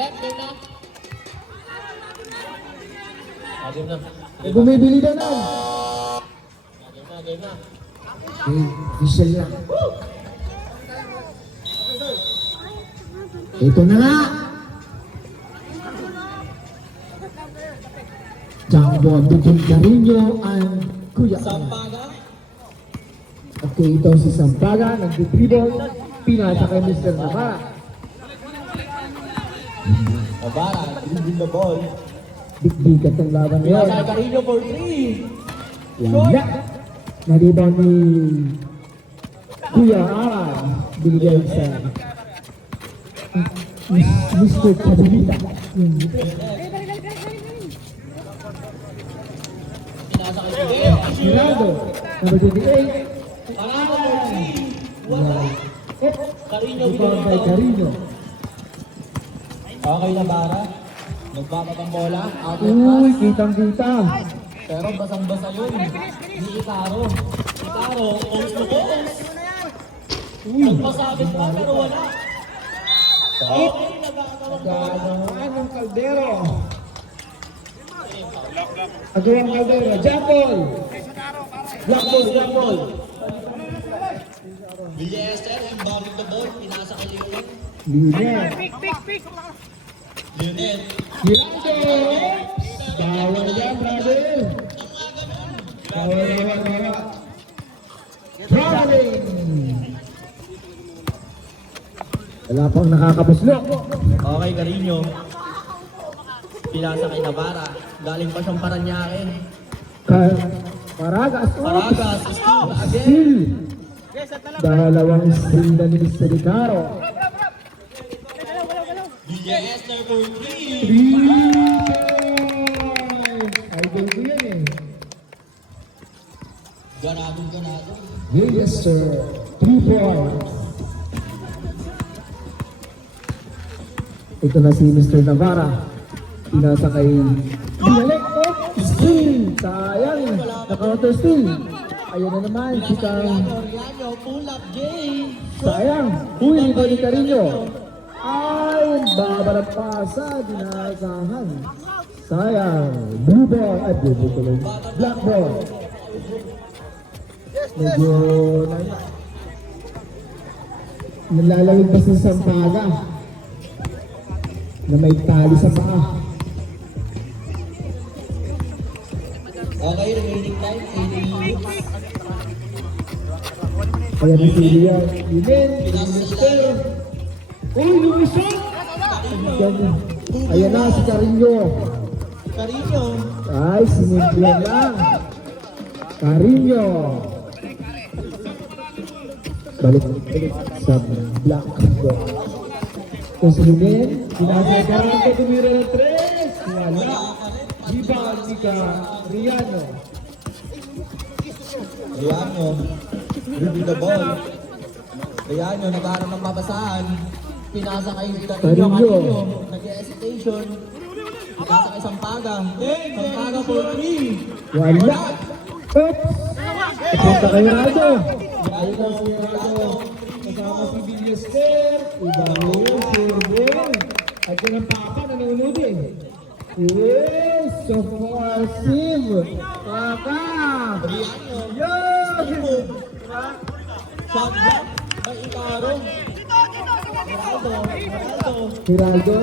Rep, game na. Game na. Bumibili na lang. Game na. Okay, official na. Ito na nga. Jumbo, Dudong Carino, and Kuya. Sampaga. Okay, ito si Sampaga, nag-dribble, pinasa kay Mr. Navarra. Navarra, dribbling the ball. Bigbigat ang laban ngayon. Pinasa kay Carino for 3. Wala. Naribaw ni Kuya Aran, binigay sa Mr. Cabilita. Pinasa kay Carino. Giraldo, number 28. Parado for 3. Wala. Carino Rebound by Carino. Okay na Bara. Nagbabat ang bola. Outlet pass. Uy, kitang-kita. Pero basang-basa yun. Ni Ikaro. Ikaro, owns to owns. Nagpasabit pa pero wala. Okay, nagkakaroon pa. Gano'n ng Caldero. Agawang Caldero. Jambol. Black ball, black ball. Villester, embarking the ball. Pinasa kay Lionel. Lionel. Lionel. Giraldo. Bawal yan, brother. Bawal. Traveling. Wala pang nakakabuslok. Okay, Carino. Pinasa kay Navarra. Galing pa siyang Paranaque. Paragas. Paragas, steal again. Still. Dalawang steal na ni Mr. Ricaro. Villester for 3. 3 points. Idol ko yan eh. Ganado. Villester, 3 points. Ito na si Mr. Navarra. Pinasa kay Binalik. Steal. Sayang. Naka-counter steal. Ayan na naman si Kang. Riano, pull up, Jay. Sayang. Uy, iba ni Carino. Ay, baba ng pasa. Dinasahan. Sayang. Blue ball. Ay, blue ball tuloy. Black ball. Medyo nalalawig pa sa Sampaga na may tali sa paa. Okay, remaining time, 80 minutes. Ayan na si Leon. Linen. Minister. Uy, lumisot! Ayan na si Carino. Carino. Ay, sinimbihan lang. Carino. Balik sa black ball. Kung si Linen, pinasa Carante, tumira ng 3. Wala. Rebound ni Riano. Riano, dribble the ball. Riano, nagkaroon ng mabasahan. Pinasa kay Carino. Nag-hesitation. Pinasa kay Sampaga. Sampaga for 3. Wala. Oops. Papunta kay Rado. Ayun na si Riano. Kasama si Villester. Ibang yun, Silver. At yun ang papa na nanonood eh. Yes, so offensive. Papa. Riano. Yun. Shot block by Ikaro. Ronaldo. Giraldo.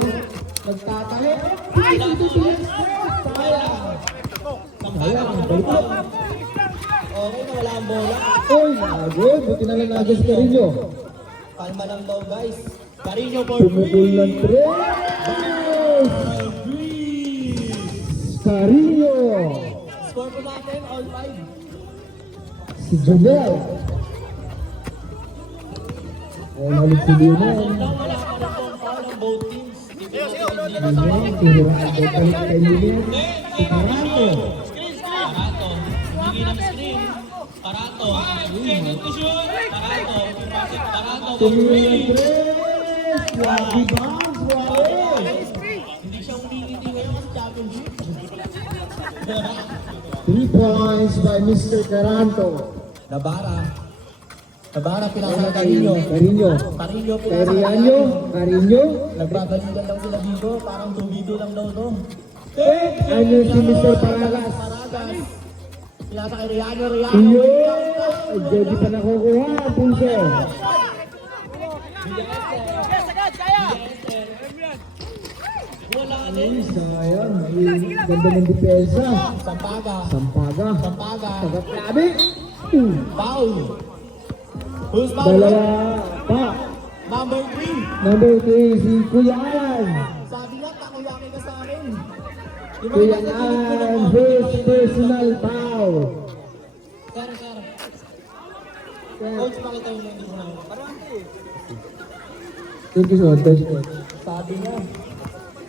Nagtatahe. Sayang. Sayang. Balik. Okay na, wala ang bola. Uy, nagod. Buti na lang nagod si Carino. Kalma lang daw guys. Carino for Tumukul ng 3. Carino. Score po natin, all 5. Si Jonel. Ayan ulit si Lionel. Wala pa rin po ang foul ng both teams. Lionel, Giraldo. Balik kay Lionel. Si Parato. Parato, hindi ng screen. Parato, Parato for Tumira 3. ng 3. Wabi bounce. Wabi. Hindi siya umingiti ngayon kasi championship. 3 points by Mr. Caranto. Navarra. Nabara, pinasa kay Carino. Carino. Carino, pinasa kay Carino. Carino. Nagbabalikan lang sila dito, parang 2v2 lang daw to. Ano si Mr. Paragas? Paragas. Pinasa kay Riano, Riano. Iyo! Ay, Jody pa nakukuha ang puso. Wala Ay, din. sayang. Ay, ganda ng depensa. Sampaga. Sampaga. Sampaga. Tagaklabi. Foul. Who's foul? Dalawa pa. Number 3. Number 3, si Kuya Alan. Sabi niya, takoyaki ka sa akin. Di ba Kuya nasa Alan, gilid ko lang first personal foul. Sir, sir. Coach, pakita yung lending mo na. Thank you so much, Coach. Sabi niya,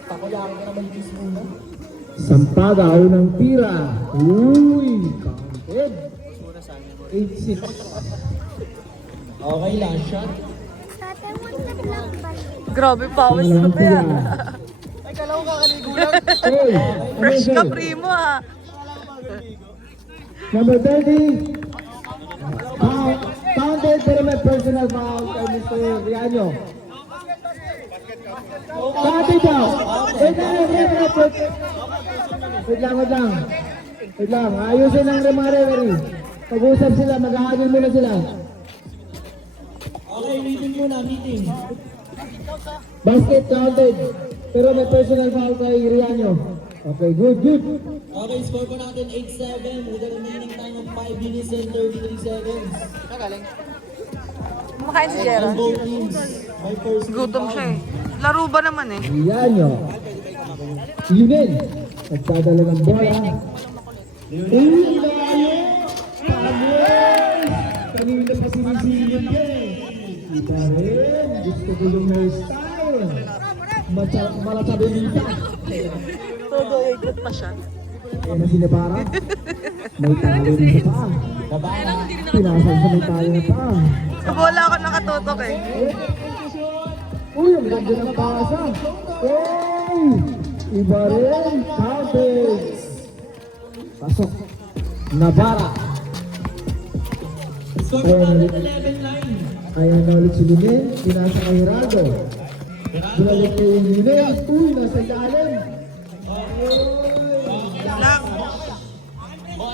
takoyaki ka naman kiss muna. Sampaga, unang tira. Uy, counted. 8-6. Okay, last shot. Grabe, pawis na pa yan. Ay, kalaw ka kaligo lang. Oy, Fresh ano ka, yun? primo ha. Number 30. Counted pero may personal foul kay Mr. Riano. Counted daw. Wait lang. Wait lang. Ayusin ang mga referee. Pag-usap sila, mag-aagil muna sila. Okay, meeting muna, meeting. Basket counted. Pero may personal foul kay Riano. Okay, good. Okay, score po natin 8-7 with a remaining time of 5 minutes and 33 seconds. Kumakain si On Gerald. both teams. My first Gutom siya eh. Laro ba naman eh? Riano. Lionel. Nagdadala ng bola. Kanina pa sinisilip eh. Iba rin. Gusto ko yung hairstyle. Malasabilita. Todo ikot pa siya. Kaya na sinabara. May talo rin sa paa. Nabara. Pinasal sa may talo na paa. Sa bola ako nakatutok eh. Uy, ang ganda ng pasa. Uy! Iba rin. Counted. Pasok. Navarra. Score po natin 11-9. Kaya na ulit si Lionel. Pinasa kay Geraldo. Bumalik kay Lionel. Uy, nasa ilalim. Lang.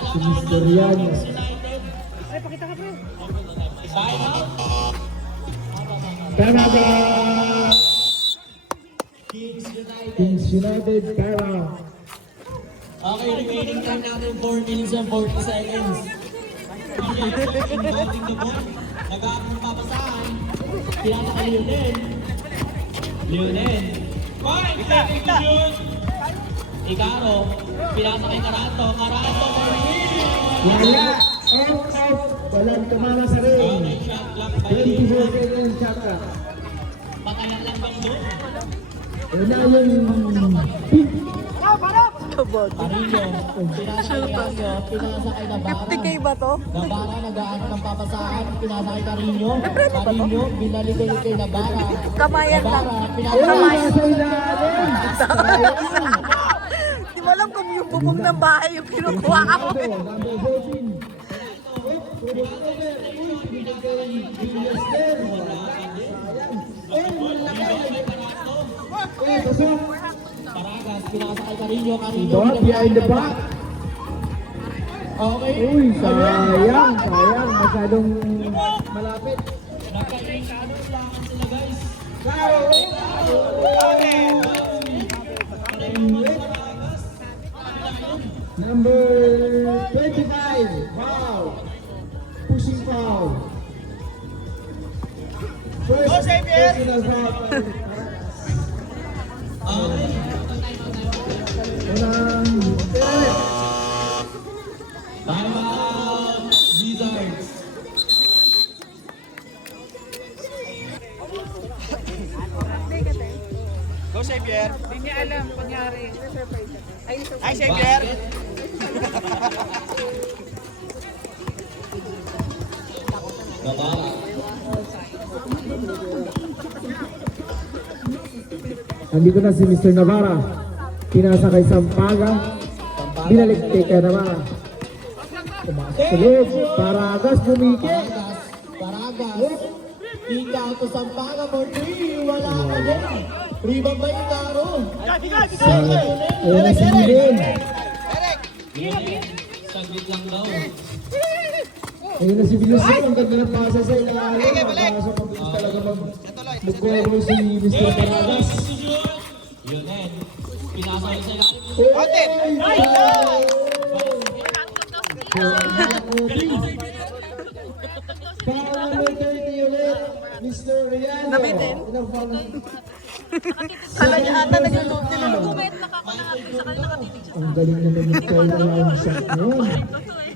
Si Mr. Riano. Canada! Kings United, Canada. Okay, remaining time natin 4 minutes and 40 seconds. Involving the ball. Nag-aakong papasahan. Pinasa kay Lionel. Lionel. Kita! Ikaro. Pinasa kay Carato. Carato. Wala! Out! Walang tumama sa ring. Okay, shot clock by 24 seconds shot clock. Patayan lang bang doon? Ayun na yung pink. Kabog. Carino. Pinasa kay Carino. Pinasa kay Navarra. 50k ba to? Navarra nag-aano ng papasahan. Pinasa kay Carino. Carino. Binalik ulit kay Navarra. Kamayan lang. Navarra. Ayun, Pinasa kay nasa ilalim. Di mo alam kung yung bubong ng bahay yung kinukuha ko eh. Number 14. Paragas. Pinasa kay Carino. Carino. Dot behind the back. Okay. Uy, sayang. Masyadong malapit. Nagka-inkado lang sila guys. Number 25. Foul. Pushing foul. First personal foul. Unang Time out. Wizards. Go Xavier. Hindi niya alam kunyari. Hi Xavier. Navarra. Andito na si Mr. Navarra. Pinasa kay Sampaga. Binalik kay Navarra. Pumasok sa loob. Paragas pumikit. Paragas. Baragas. Ika to Sampaga for 3. Wala ka din. Rebound by Ikaro. Ayun na si Milen. Saglit lang daw. Ayun na si Bilusin. Ang ganda ng pasa sa ilalim. Napasok ang bilis talaga mag-cover si Mr. Baragas. Yun eh. Pinasok sa ilalim. Para number 30 ulit, Mr. Riano. Nabitin. Kala niya ata nilulunod. Ang galing naman yung turnaround shot ngayon.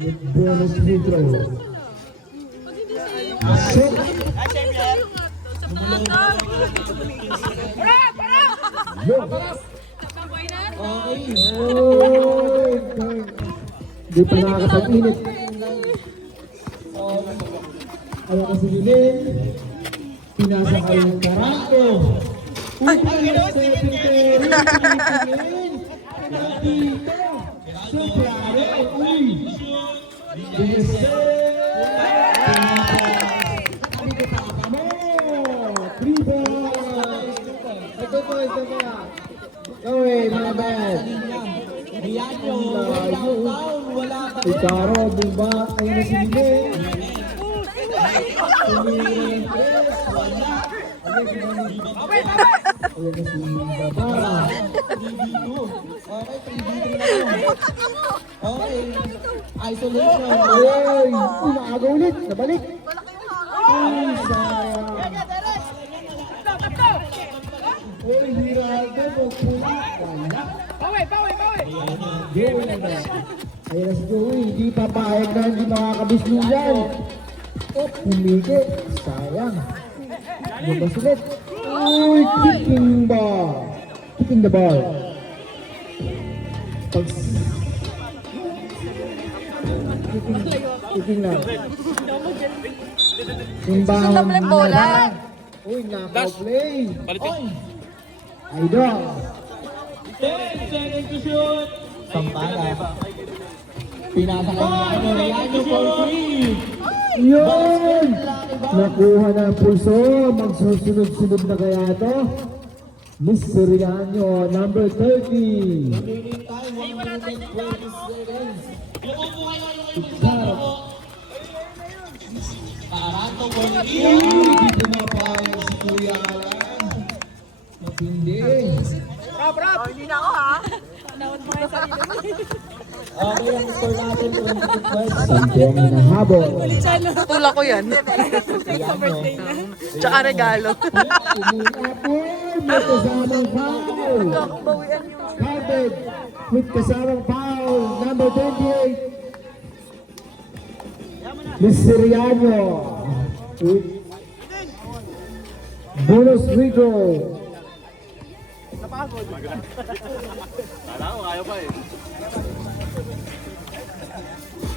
With bonus free throw. Shot. Yo. Di pa nakakapag-init. Ayaw kasi Milen. Pinasa kayo ng Taranto. Uy, ang secretary. Milen. Nandito. Suplare. Uy. Dese. Pinapaka mo. 3 balls. Ito po. Gawin, mga bad. Riano. Downtown. Wala ka din. Ikaro, bumba. Ayun na si Milen. Ayun na si Babara. Okay, 3-2 na lang. Okay. Isolation. Ay, umaaga ulit. Nabalik. Ay, sayang. Ay, Hiraldo. Magpula. Wala. Joey na ba? Ayun na si Joey. Hindi papayag na hindi makakabislo yan. Oh, pumigit. Sayang. Lumabas ulit. Uy, kicking ball. Kicking the ball. Kicking na. Inbound. Sundan mo lang bola. Uy, nakaw-play. Oy. Idol. 10 seconds to shoot. Sampaga. Pinasa kay Riano. Riano for 3. Yun! Nakuha na ang pulso. Magsusunod-sunod na kaya ito. Mr. Riano, number 30. Remaining time, 1 minute and 20 seconds. Taranto for 3. Hindi pumapayag si Kuya Alan. Matindi. Hindi na ako ha. Okay, ang score natin 22 points. Santiang hinahabol. Tula ko yan. Riano. Tsaka regalo. Umulapon. May kasamang foul. Bawian yung Counted with kasamang foul. Number 28. Mr. Riano. With bonus free throw.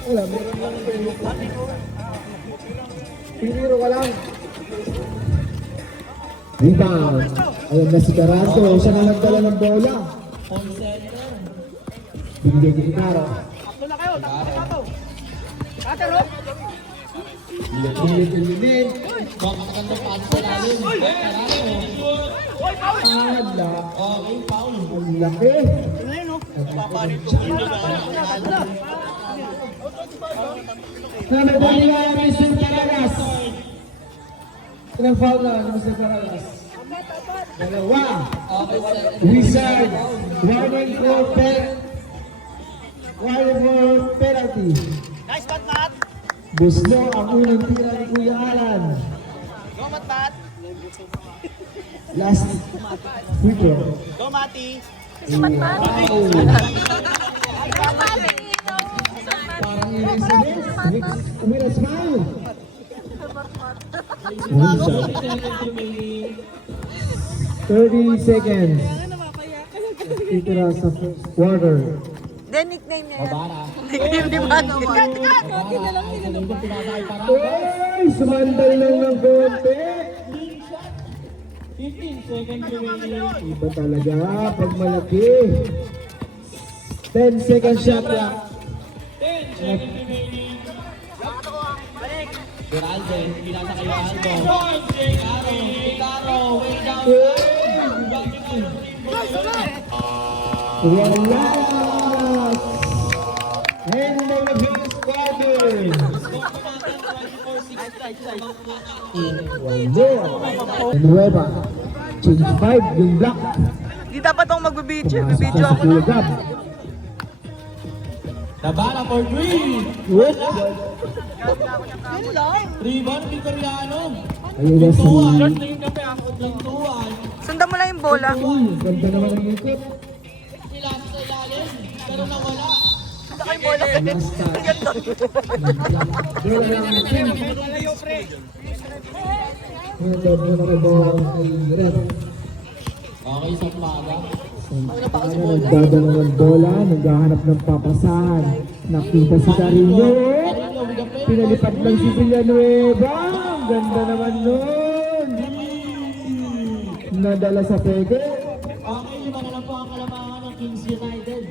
Wala, meron lang piniro ka lang. Rebound. Ayan na si Taranto. Siya na nagdala ng bola. On center. Binigay kay Ikaro. Binigay kay Linin. Makakagandang paano sa lalim. Taranto. Ala. Okay, foul. Ang laki. Number 21, Mr. Paragas. Ilang foul na, Mr. Paragas? Dalawa. Okay, second. Wizard. Warning for penalty. Nice bat, Matt. Buslo ang unang tira ni Kuya Alan. Go, Matt. Last free throw. Go, Mati. Parang i-reserve. Umira smile. Remaining. 30 seconds. Titira sa first quarter. Then nickname niya yan. Babara. Nickname ni Mati. Babara. Isolation, pinasa kay Taranto. Ay! Sumandal lang ng konti. 15 seconds remaining. Iba talaga pag malaki. 10 second shot clock. 10 seconds remaining. Geraldo. Alden. Pinasa kay Aldo. Ikaro, way down. Wala! And mga Venus Brothers! Nueva, change 5, yung black. Di dapat akong magbibidyo. Pumasok Bibidyo na sa ako na. Kulagab. Nabala for 3. Wait! Rebound, Victoriano. Ayun na si... Lantuan. Sundan mo lang yung bola. Uy, ganda naman ang ikot. Pinasa sa ilalim. Pero nawala. Sundan ko yung bola. Ganda. Bola lang ang team. Ngayon, muna kay Bawang kay Red. Okay, sa paga. Nagdadala ng bola, naghahanap ng papasahan. Nakita si Carino. Pinalipad lang si Villanueva. Ang ganda naman nun. Nadala sa peke. Okay, lima na lang po ang kalamangan ng Kings United.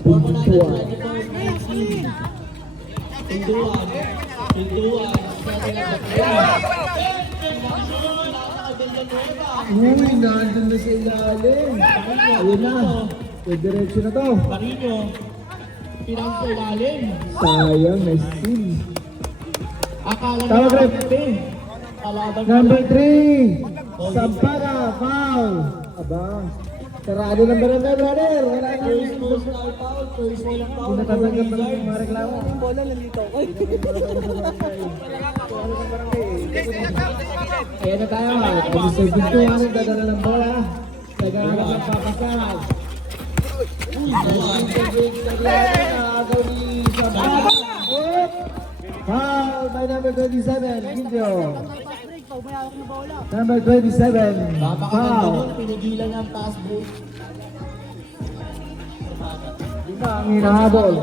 Forma natin 24-19. Pinduan. Pinduan. Uy, nandun na sa ilalim. Ayun na. Diretso na to. Carino. Pinang sa ilalim. Sayang, nice team. Akala Tama, na Greg. Kalaban Number 3. Sampara, foul. Aba. Sarado ng barangay, brother. Wala na. First personal foul. Personal foul. Hindi natatanggap ng mga reklamo. Ayan na tayo. Kasi sa bintuan, dadala ng bola. Naghahanap ng papasahan. Nakagaw ni Sampara. Foul by number 27, Gindio. Number 27, Napakaganda foul. nun. Pinigilan ng pass boot. Lima ang hinahabol.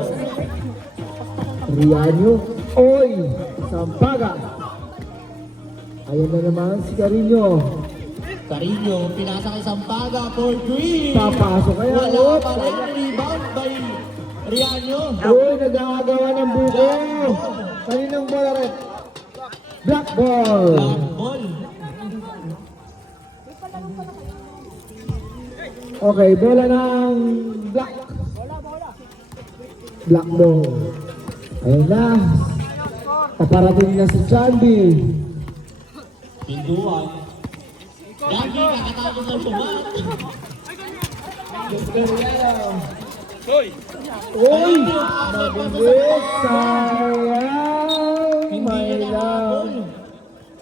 Rianyo. Oy! Sampaga. Ayan na naman si Carino. Carino. Pinasa kay Sampaga for 3. Papasok kaya. Wala Oop! pa rin. Rebound by Rianyo. Oy! Nagagawa ng buko. Kaninong bola rin? Black ball. Black ball. Okay, bola ng black. Black ball. Ayan na. Paparating na si Chandy. Pinduan. Lagi nakatapos ng tumat. Uy! Mabilis! Sayang! May lang!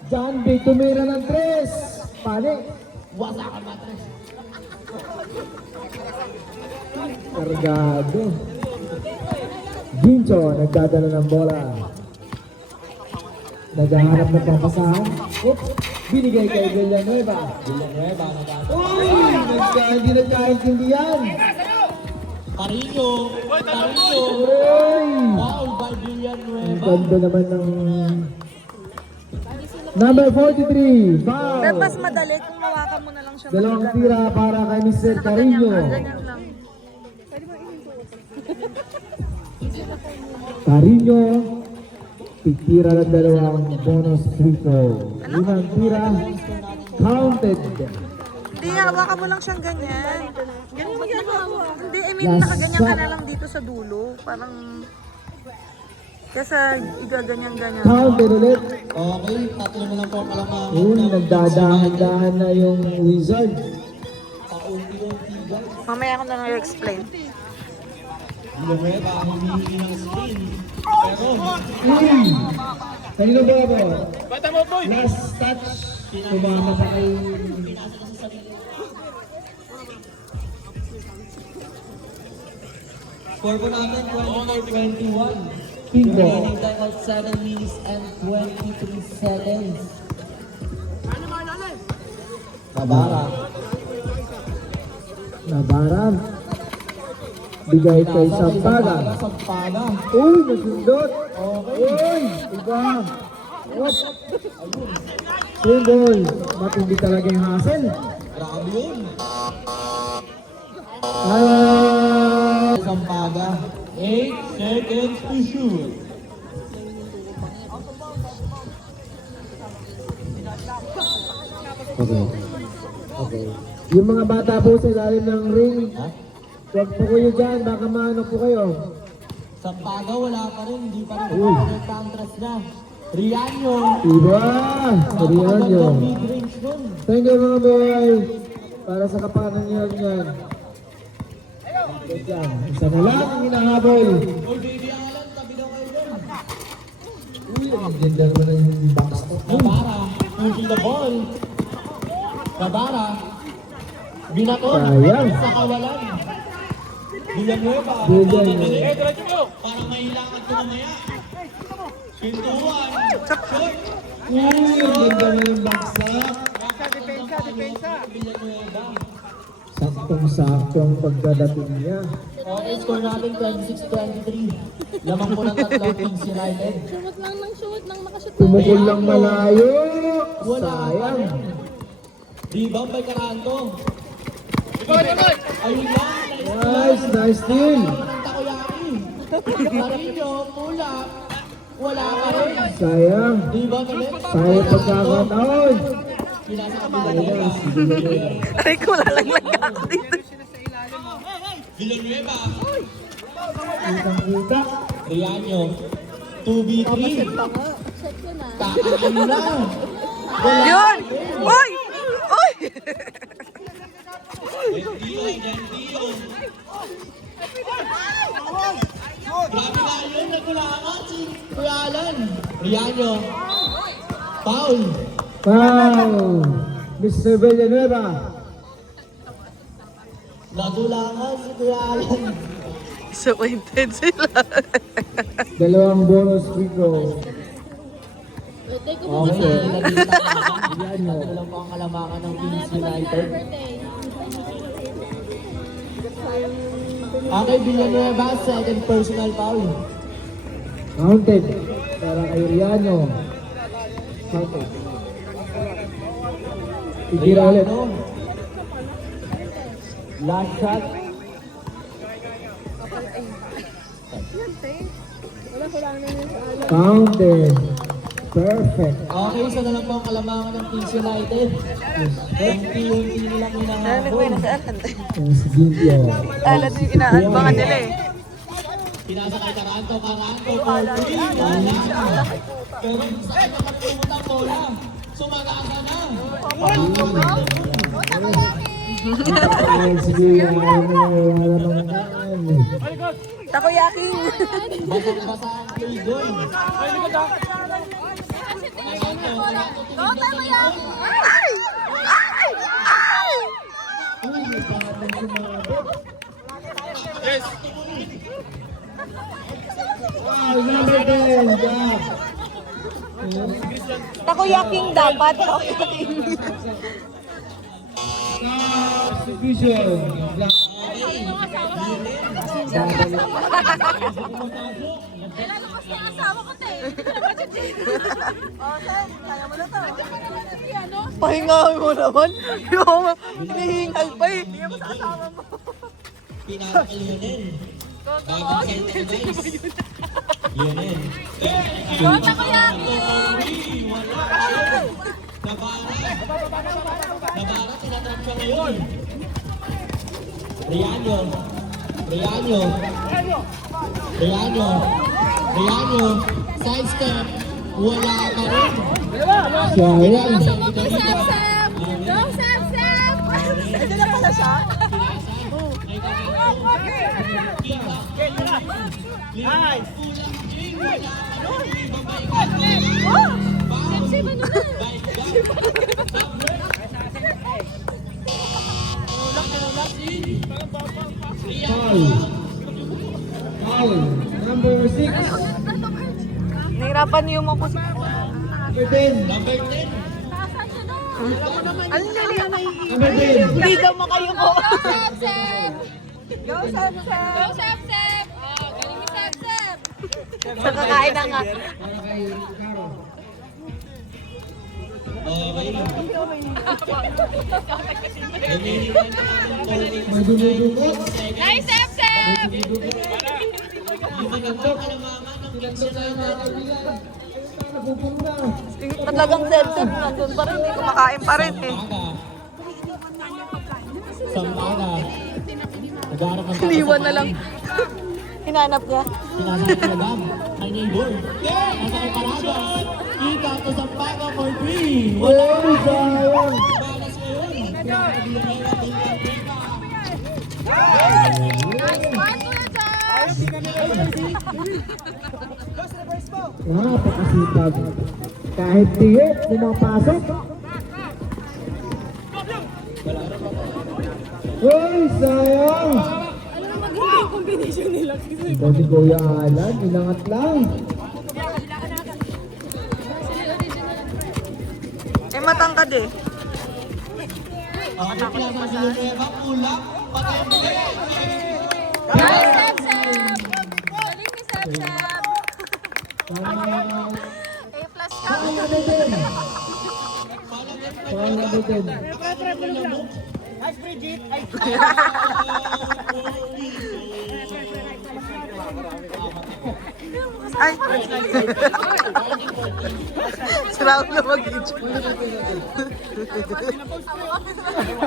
John B. tumira ng 3! Pane! Wasa ka matres. Kargado! Gincho, nagdadala ng bola. Naghahanap ng papasahan. Oops! Binigay kay Villanueva. Villanueva nagkakaroon. Uy! Hindi nagkaintindihan! Carino. Carino. Uy! Foul by Ang Villanueva. ganda naman ng... Number 43, foul! Pero mas madali kung mawakan mo na lang siya. Dalawang tira para kay Mr. Carino. Ganyan lang. Carino, titira ng dalawang bonus free throw. Limang tira, counted. Hindi, hawakan mo lang siyang ganyan. Ganyan mo ginagawa. Hindi, I mean, Last nakaganyan ka shot. na lang dito sa dulo. Parang... Kesa igaganyan-ganyan. Counted ulit. Okay, tatlo na lang po ang kalamangan. Uy, nagdadahan-dahan na yung Wizard. Paunti-unti guys. Mamaya ako na lang i-explain. Villanueva humihingi ng screen. Pero, Uy! Kanino ba ako? Last touch. Tumama pa kay... score po natin 24-21. Pinball. Remaining time of 7 minutes and 23 seconds. Nabara. Nabaran. Bigay kay Sampaga. Sampaga. Uy, nasundot. Uy, iba. What? Pinball. Matindi talaga yung hassle. Grabe yun. Sampaga. 8 seconds to shoot. Okay. Okay. Yung mga bata po sa ilalim ng ring, Ha? huwag po kayo dyan, baka maano po kayo. Sa Paga, wala pa rin. Hindi pa rin Uy. contras na. Rianyo. Iba! Sarihan nyo. Napakagandang mid-range nun. Thank you mga boy. Para sa kapanan nyo yan. Wait lang. Isa na lang ang hinahabol. Oy, baby Alan, tabi daw kayo dun. Uy, ang ganda naman ng box to. Nabara, pushing the ball. Nabara. Binaton. Sayang. Sa kawalan. Villanueva. Villanueva. Parang mahilangan ko mamaya. Pintuan. Short. Uy, ang ganda naman ng baksak. Depensa. Villanueva. Saktong-sakto ang pagkadating niya. Okay, score natin 26-23. Lamang po ng tatlo, Kings United. Shoot lang ng shoot, nang makashoot. Tumukol lang malayo. Wala pa Sayang. rin. Rebound by Caranto. Ayun lang. Nice steal. Ng Takoyaki. Carino, pull up. Wala pa rin. Sayang. Rebound ulit. Sayang pagkakataon. Pinasa ka Villanueva. Aray ko, lalaglag ako dito. Villanueva. Kitang-kita. Rianyo. 2v3. Set ko na. Takaan na. Wala. Yun! Uy! Uy! Gentio. Grabe na yun. Nagkulangan si Kuya Alan. Rianyo. Foul. Wow! Mr. Villanueva. Nagulangan si Kuya Alan. Disappointed sila. Dalawang bonus free throw. Birthday ko Okay, bukas ah. nagkita na. Tatlo lang po ang kalamakan ng Kings United. Birthday. Okay, Villanueva, second personal foul. Counted. Para kay Riano. Counted. Titira ulit. Riano. Last shot. Counted. Perfect. Okay, isa na lang po ang kalamakan ng Kings United. Unti-unti nilang Narinig ko hinahabol. yun sa Alan. Ang si Gilio. Alan yung inaalbangan nila eh. Pinasa kay Taranto, for three. Wala. Pero sa kanya magpumunta bola. Sumagasa na. Ang si Gilio. Wala mang kaan. Takoyaki! Basang-basa ang play goal. Go, tama yan. Ay! Ay! Ay! Uy, may batang sumabot. Wow, number 10. Jack. Takoyaking dapat. Takoyaking. Substitution. Jack. Nilalabas niya ang asawa ko, te. Pahinga mo naman. Yung hinihingal pa eh. Pinasa kay Lionel. Bagong center guys. Lionel. Go, Takoyaki! Nabara, sinatrap siya ngayon. Rianyo. Rianyo. Rianyo. Rianyo. Side step. Wala ka rin. Sayang. Go, Sep-Sep! Go, Sep-Sep! Ito na pala siya. Nice. Sep-Sep, ano na? Foul. Foul. Number 6. Nahirapan niyo mo po si... Number 10. Number 10. Nasaan siya na? Ano nila na Number 10. Hindi daw makayo ko. Go, Sep-Sep! Go, Sep-Sep! Go, Sep-Sep! Oh, galing ni Sep-Sep! Nakakain na nga. Para kay Caro. Okay. Madumudukot. Nice, Sep-Sep! Yung mga kalamakan ng Kings United. napupuno na. Talagang sep-sep, nandun pa rin eh. Kumakain pa rin eh. Sampaga. Nagharap ng Iniwan na lang. Hinanap niya. Pinasakit na lang. May neighbor. Nasa kay Paragas. Kita to Sampaga for 3. Wala. Uy, sayang. Balas ngayon. Nice one, Kuya Josh. Napakasipag. Kahit tiyot, pumapasok. Uy, sayang. Ito si Kuya Alan, inangat lang. Eh, matangkad eh. Ang pinasa si Lumeva. Ulak. Patay mo. Nice, Sep Sep. Galing ni Sep Sep. A+ ka. Parang nabi din. Nice, Bridget. Ay, Ay! Sira ko na mag-video.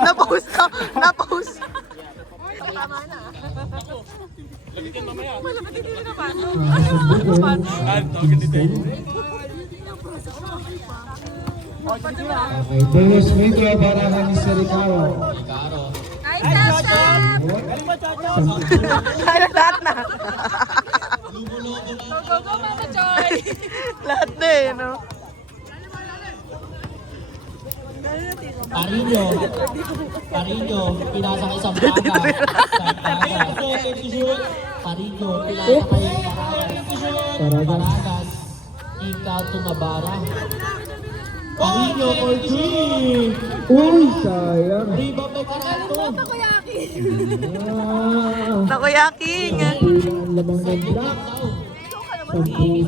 Na-post ka! Na-post! Tama na. Malapit din na ba? Okay, Deus Mito para kami sa Ricardo. Nice, Sep Sep. Kaya lahat na. Go, go, Mama Joy. Lahat na eh, no? Carino. Carino. Pinasa kay Sampaga. Sampaga. Carino. Pinasa kay Paragas. Ikaw to Navarra. Carino for 3. Uy, sayang. Rebound by Carato. Takoyaking! Ang lamang ng block. Sampu.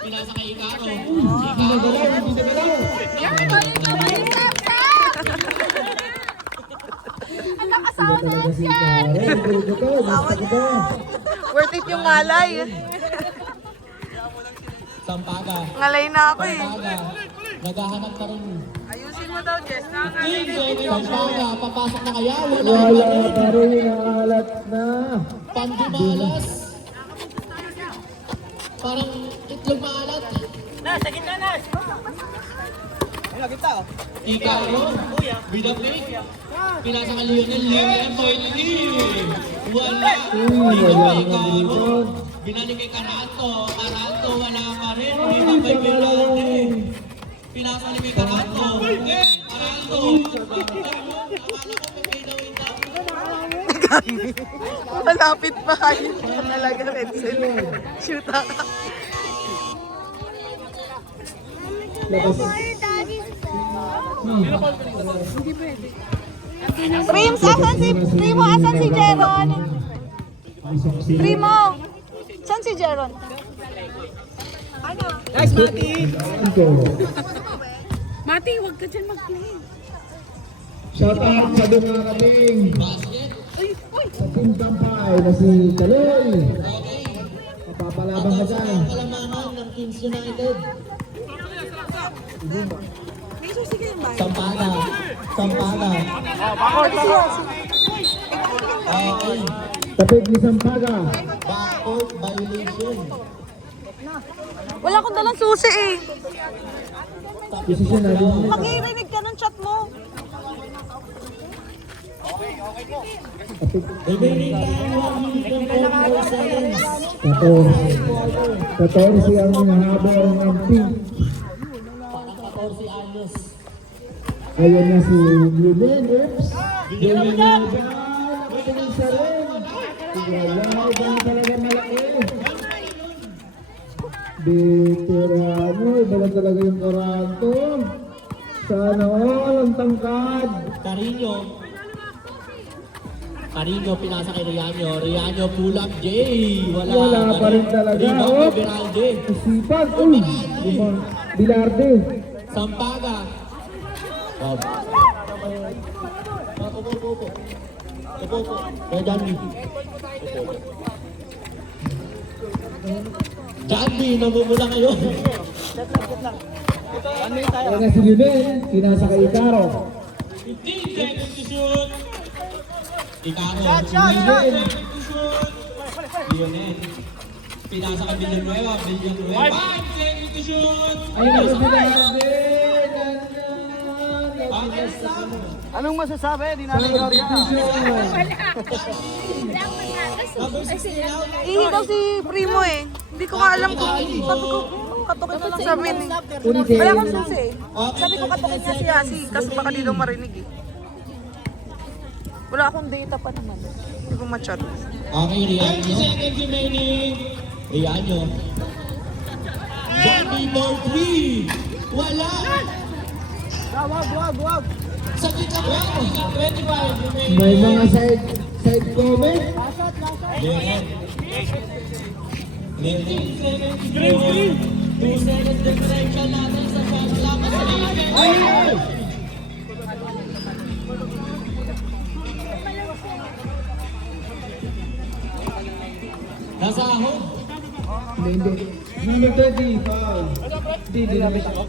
Pinasa kay Icaro. Galing naman ni Sep Sep. Ang lakas ako na yan. Worth it yung ngalay. Sampaga. Ngalay na ako eh. Sampaga. Naghahanap ka rin. Ayusin mo daw, Jess. Sampaga. Papasok na kaya? Wala. Wala pa rin, nakalat na. Pandimalas. Parang itlog maalat. Nas, sa gitna, Nas. Ay, kita, oh. Icaro. Binapik. Pinasa ka Lionel. Lionel point lead. Wala. Dito pa Icaro. Binalik kay Carato. Carato wala pa rin. Dito pa Belante. Pinasa ni kay Carato. Carato. Malapit pa kayo. Talaga, Redson. Shoot ka. Labas. Prims, asan si... Primo, asan si Jeron? Primo! Saan si Jeron? Ano? Nice, Mati. Ito. Mati, huwag ka dyan mag-play. Shout out sa mga kaming. Sa Team Tampay na si Kaloy. Papapalaban ka dyan. Kalamangan ng Kings United. Sampaga. Sampaga. Okay. Tapit ni Sampaga. Backcourt violation. Wala akong dalang susi eh. Desisyon na din. Makirinig ka ng chat mo. Remaining time 1 minute and 44 seconds. 14 ang hinahabol ng team. Parang 14 anyos. Ayan na si Luden. Oops. Ganyan na ba? Nakatingin sa rin. Wala. Ibang talaga malaki. Veterano. Iba lang talaga yung Toronto. Sana all ang tangkad. Carino. Carino pinasa kay Riano. Riano pull up J. Wala pa rin talaga. Rebound Oh. kay Beralde. Sipag. Uy. Bilarde. Sampaga. Bob. Upo. Kaya Danny. Jandy, namumula ngayon. Ayan na si Lionel, pinasa kay Ikaro. 15 seconds to shoot. Ikaro. Lionel, Lionel. Pinasa kay Villanueva. 5 seconds to shoot. ayun na si Lionel. Anong masasabi? Di namin Gloria. Ihi daw si Primo eh. Hindi ko nga alam kung sabi ko, katukin na lang sa amin eh. Wala akong susi eh. Sabi ko katukin niya si Yasi kasi baka di daw marinig eh. Wala akong data pa naman. Hindi ko ma-chat. Okay, Rianyo. 30 seconds remaining. Rianyo. Jandy for 3. Wala. Wag. Sakit ka ba? 25 remaining. May mga side comment. Lionel. 15 seconds to shoot. 2 seconds differential natin sa shot clock. Ay! Nasa ahon. Hindi. Number 20, foul. Hindi namin ako.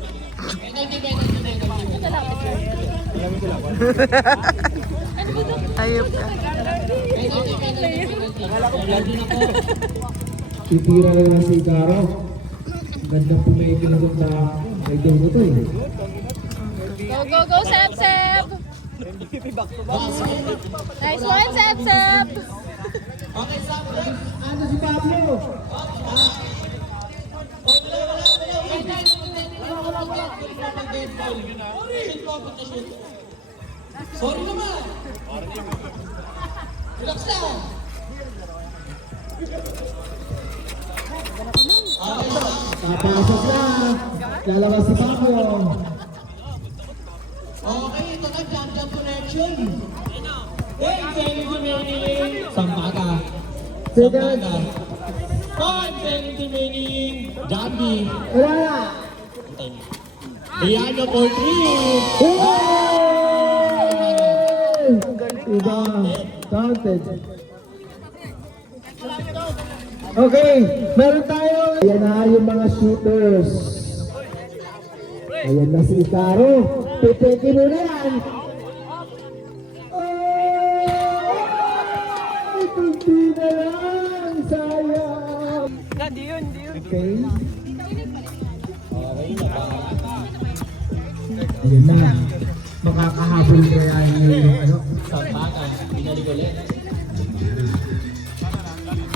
Ayop ka. Titira na lang si Ikaro. Ganda pumikil ng tao. May dugo to eh. Go, Sep, Sep. Nice one, Sep, Sep. Okay, Samuel. Ano si Pablo? Sorry naman. Relax lang. Papasok na. Lalabas si Pablo. Okay, ito na, jump connection. Hey, seconds remaining. Sampaga. Second. 5 seconds remaining. Jandy. Wala na. Rianyo for 3. Iba. Counted. Okay, meron tayo. Ayan na yung mga shooters. Ayan na si Ikaro. Pipikin mo na yan. Ay, kunti na lang. Sayang. Di yun. Okay. Ayan na. Makakahabol kaya yung ano. Sampaga. Binalik ulit.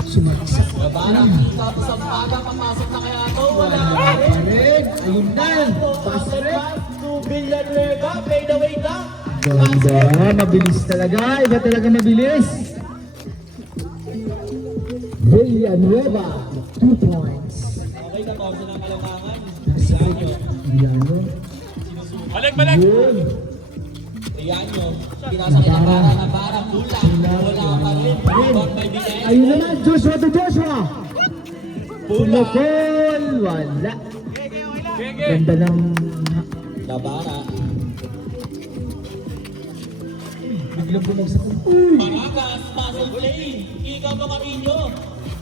Sumaksak. Gabarang kita sa Sampaga. Papasok na kaya ito. Wala. Pared. Ayun na. Pasret. To Villanueva. Fade away na. Ganda. Mabilis talaga. Iba talaga mabilis. Villanueva. 2 points. Okay, tapos na ang kalamangan. Rianyo. Balik. Yun. Rianyo. Pinasa kay Nabara. Nabara. Kulang. Wala pa rin. Rebound by Villarreal. Ayun naman. Joshua to Joshua. Kulang. Pumukol. Wala. Ganda ng... Nabara. Biglang bumagsak. Uy! Paragas. Puzzle play. Ikaw to Carino.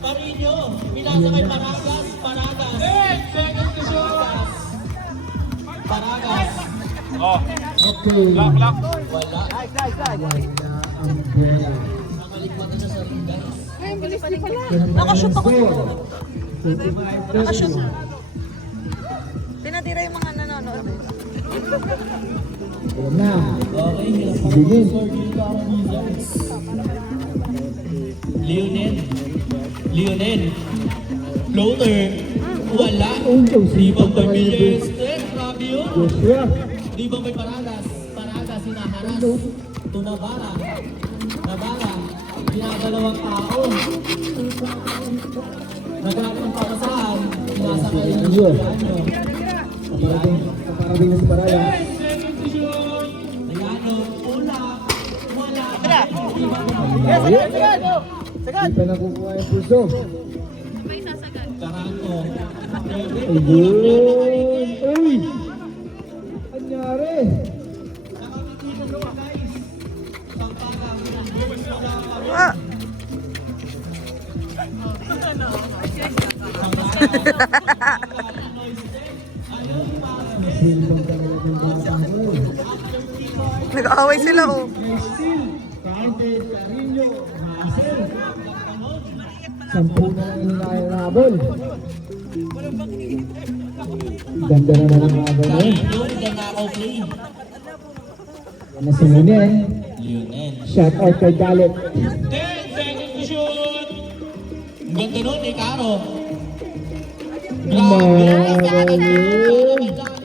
Carino. Pinasa kay Paragas. Paragas. 8 seconds to shoot. Paragas. Okay. Wala. Wala ang bola. Nakalikmatan siya sa ring, guys. Nakashoot ako. Nakashoot. Tinatira yung mga nanonood eh. Ayan na. Okay, Bilin. Lionel. Floater. Wala. Oh, Josie. Rebound by Villarreal. Grabe yun. Joshua. Rebound by Paragas. Paragas hinaharas. To Nabara. Nabara. Ginagalawan tao. Naghanap ng papasahan. Nasa kayo ng Ayun. Rianyo. Kaparating na si Paraya. Rianyo. Wala. Hindi pa nakukuha yung pulso. Taranto. Ayun. Uy! Anyari? Ah! Silbang talaga ng batang to. Nag-aaway sila oh. May steal. Counted. Carino. Hassel. 10 na lang yung nakakabol. Ganda naman ang habol na yun. Yun, Danakaw play. Nasimunin. Lionel. Shout out kay Galit. 10 seconds to shoot. Ang ganda nun, Ikaro. Magaling.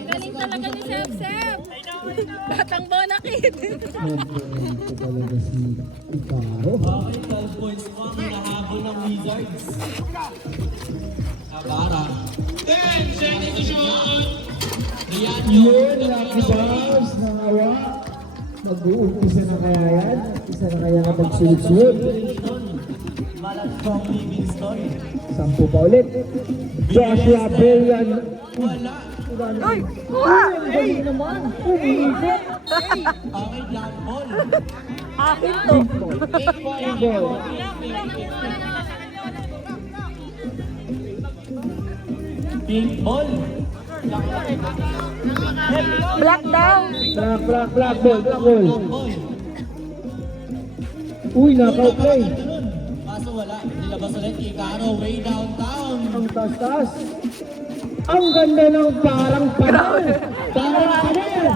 Galing talaga ni Sep Sep. Batang bonakid. Magaling ko talaga si Icaro. Okay, 12 points mo ang hinahabol ng Wizards. Abara. 10 seconds to shoot. Rian Yun, Lucky Bars, nangawa. Mag-uumpisa na kaya yan? Isa na kaya nga magsulot-sulot? Malang from Livingston. 10 pa ulit. Joshua Brillian. Wala. Uy! Kuha! Galing naman. Umiikot. Okay, jump ball. Akin to. Ball. Pink ball. Black down. Black ball. Ball. Uy, knockout play. Kaso wala. Nilabas ulit Ikaro way downtown. Ang taas-taas. Ang ganda ng parang panel. Parang panel.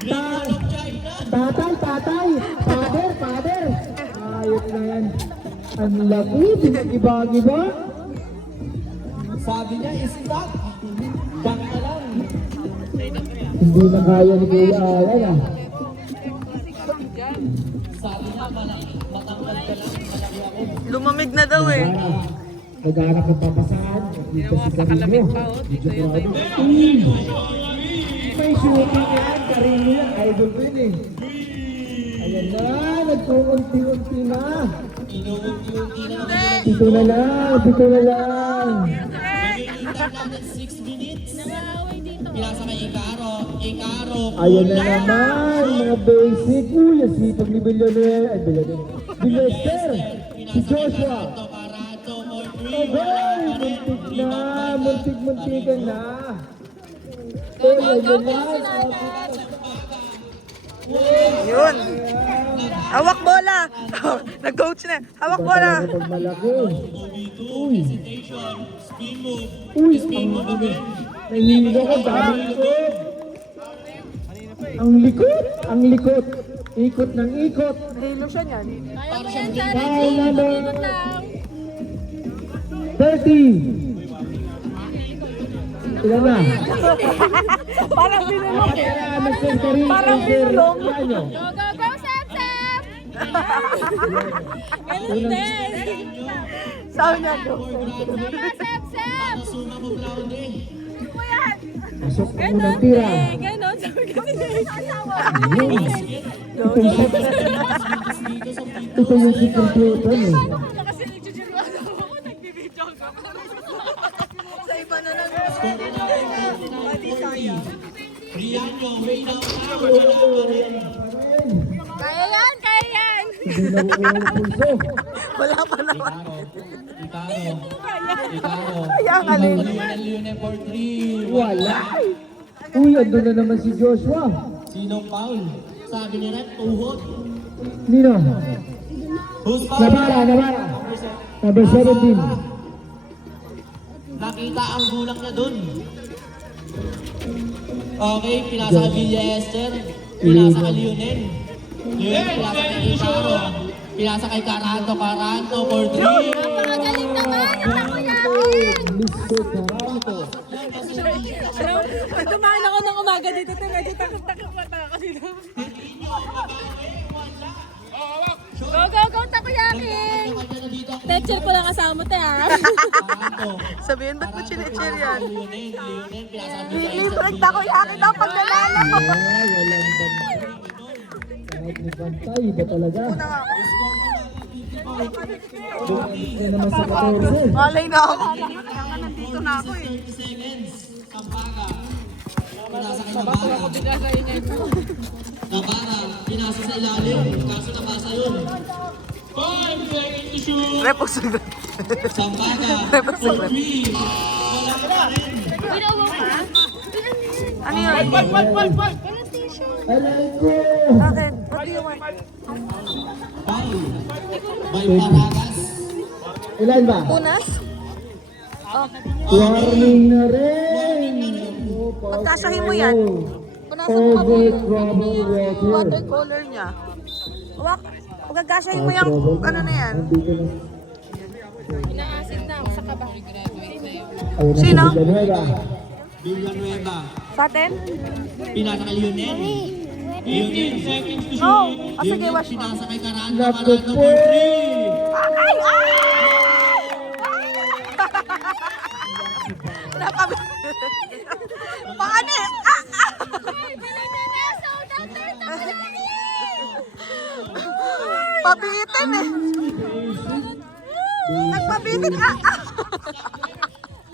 Green ball of China. Tatay. Pader. Ayos na yan. Ang laki. Iba-iba. Sabi niya, stop. Back na lang. Hindi na kaya ni Kuya Alan ah. Sabi niya, matangkad ka lang. Malaki ako. Lumamig na daw eh. Naghanap ng papasahan. Dito si Carino. Medyo grabe. May shooting yan. Carino yan. Idol ko yun eh. Ayan na. Nagkukunti-unti na. Inuunti-unti na naman. Dito na lang. Bigay natin 6 minutes. Nangaaway dito. Pinasa kay Ikaro. Ikaro. Ayan na naman. Mga basic. Uy, ang sipag ni Billionaire. Ay, Billionaire. Billester. Si Joshua. Parato for 3. Agay! Muntik na. Muntik-muntikan na. Uy, ayan na. Yun. Hawak bola. Nag-coach na. Hawak bola. Pag malaki. Uy. Spin move. Uy, nanginginig ako, dami likod. Ang likod. Ikot ng ikot. Nahilo siya niyan. Kaya mo yan, Sarah. Kaya naman. Ikot lang. 30. Ilan na? Parang binulong eh. Kaya mag-centering. Parang binulong. Go, Sep Sep. Ganun din. Sabi niya ko. Sep Sep. Suma mo Brownie. Mo yan. Pasok ang Ganon unang tira. Ganon. Sabi kasi nagsasawa. Ito yung secret weapon eh. Kasi nagjujulo ako. Nagbibidyo ako. Sa iba na lang. Rianyo, way downtown. Wala pa rin. Kaya yan, kaya yan. Hindi na uwi ng pulso. Wala pa naman. Ikaro. Kaya nga rin. Lionel for 3. Wala. Uy, andun na naman si Joshua. Sinong foul? Sabi ni Red, tuhod. Nino? Who's foul? Nabara. Number 17. Nakita ang gulang niya dun. Okay, pinasa kay Villa Esther. Pinasa kay Lionel. Lionel, pinasa kay Ikaro. Pinasa kay Caranto for 3. Napakagaling naman. Yung takoyakin. Mr. Caranto. Pero, pag dumaan ako ng umaga dito, medyo takot-takot mata ako dito. Go, takoyakin! Teacher ko lang kasama mo, te, ha? Sabihin, ba't mo chinecheer yan? Lionel, pinasa kay Villa Esther. Libreg na ko yakin daw pag nalala mo. Walang bantay. Kahit may bantay, iba talaga. Doon na naman sa 14. Malay na ako. Kaya nandito na ako eh. 30 seconds. Kampaga. Pinasa kay Navarra. Navarra, pinasa sa ilalim. Kaso nabasa yun. 5 seconds to shoot. Repos. Sambada, for 3. Wala pa rin. Ano yun? Alam ko. Bakit? What do you want? Foul. By Paragas. Ilan ba? Unas? Warning na rin. Pagkasahin mo yan. Punasan mo Over mabuti. trouble water. Watercolor niya. Pagkakasahin mo yung ano na yan. Nandito na. Inaasin na ako sa kaba. Ayun na Sino? si Villanueva. Villanueva. Sa atin? Pinasa kay Lionel. Lionel, seconds to shoot. Oh, sige, Lionel, watch mo. pinasa kay Carando. Naku Carando po. for 3. Ay! Ay! Napab... Paano eh? Pabitin eh. Nagpabitin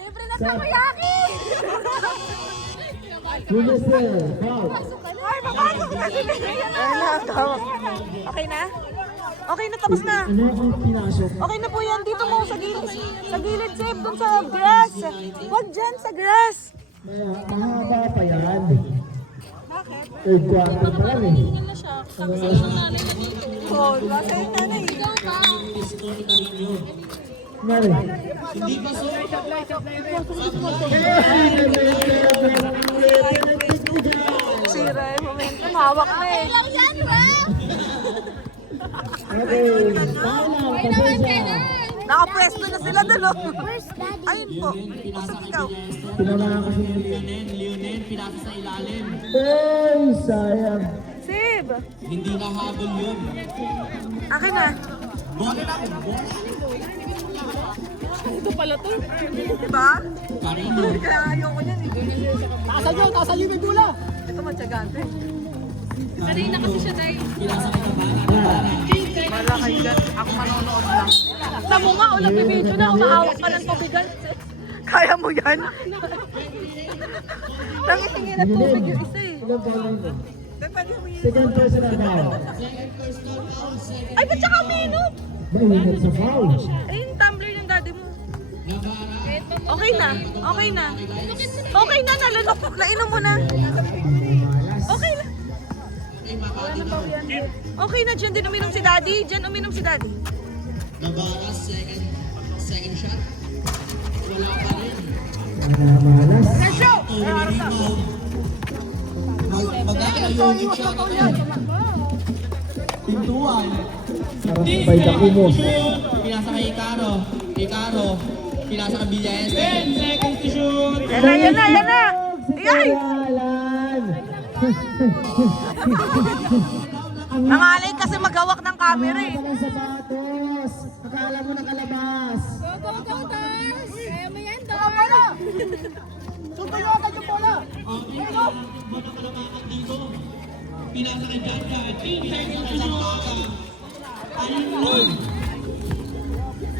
Libre na takoyaki! Tumisel. Foul. Ay, papasok na sila. Ay, nakatawag. Okay na? Okay na, tapos na. Ano ang pinasok? Okay na po yan. Dito mo sa gilid. Sa gilid, Seb. Doon sa grass. Huwag dyan sa grass. Mahaba pa yan. Bakit? Third quarter pa lang eh. Tingin na siya. Tapos sa yung nanay na dito. Oh, nasa yung nanay. Ikaw pa. Nari. Hindi pa so. Sira yung momentum. Hawak na eh. Lang yan, ba? Okay. Foul. Pasensya. Nakapwesto na sila doon. Oh. Ayun po. Pasok ikaw. Tinamaan kasi ng Lionel, pinasa sa ilalim. Ay, sayang. Sib! Hindi nahabol yun. Akin na. Bola lang. Ito pala to. Diba? Carino. Kaya ayoko niyan eh. Taasal yung medula. Ito matsyagante. Kanina kasi siya dahil. Pinasa kay Cabana. Wala kayo dyan. Ako manonood lang. Tamo nga, o nagbibideo na. Umahawak ka ng tubigan. Kaya mo yan? Nangihingi na tubig yung isa eh. Ilang foul lang ito? Pwede humingi. Second personal foul. Ay, ba't siya kami inom? Maingat sa foul. Ay, yung tumbler ng daddy mo. Okay na. Okay na. Okay na, nalalok. Nainom mo na. Okay na. Okay na, dyan din uminom si daddy. Dyan uminom si daddy. Navarra, second shot. Wala pa rin. Malas. Magkakayo yung shot ako. Pintuan. Parang sabay dakumos. Pinasa kay Icaro. Icaro. Pinasa kay Villaes. 10 seconds to shoot. Yan na, yan na, yan na. Ay! Alan. Nangalay kasi maghawak ng camera eh. Ang sapatos. Akala mo nakalabas. Go, go, go, Tars! Kaya mo yan, Tars! Okay, bola kalamangan dito. Pinasa kay Janja. 10 seconds to shoot. Ayun.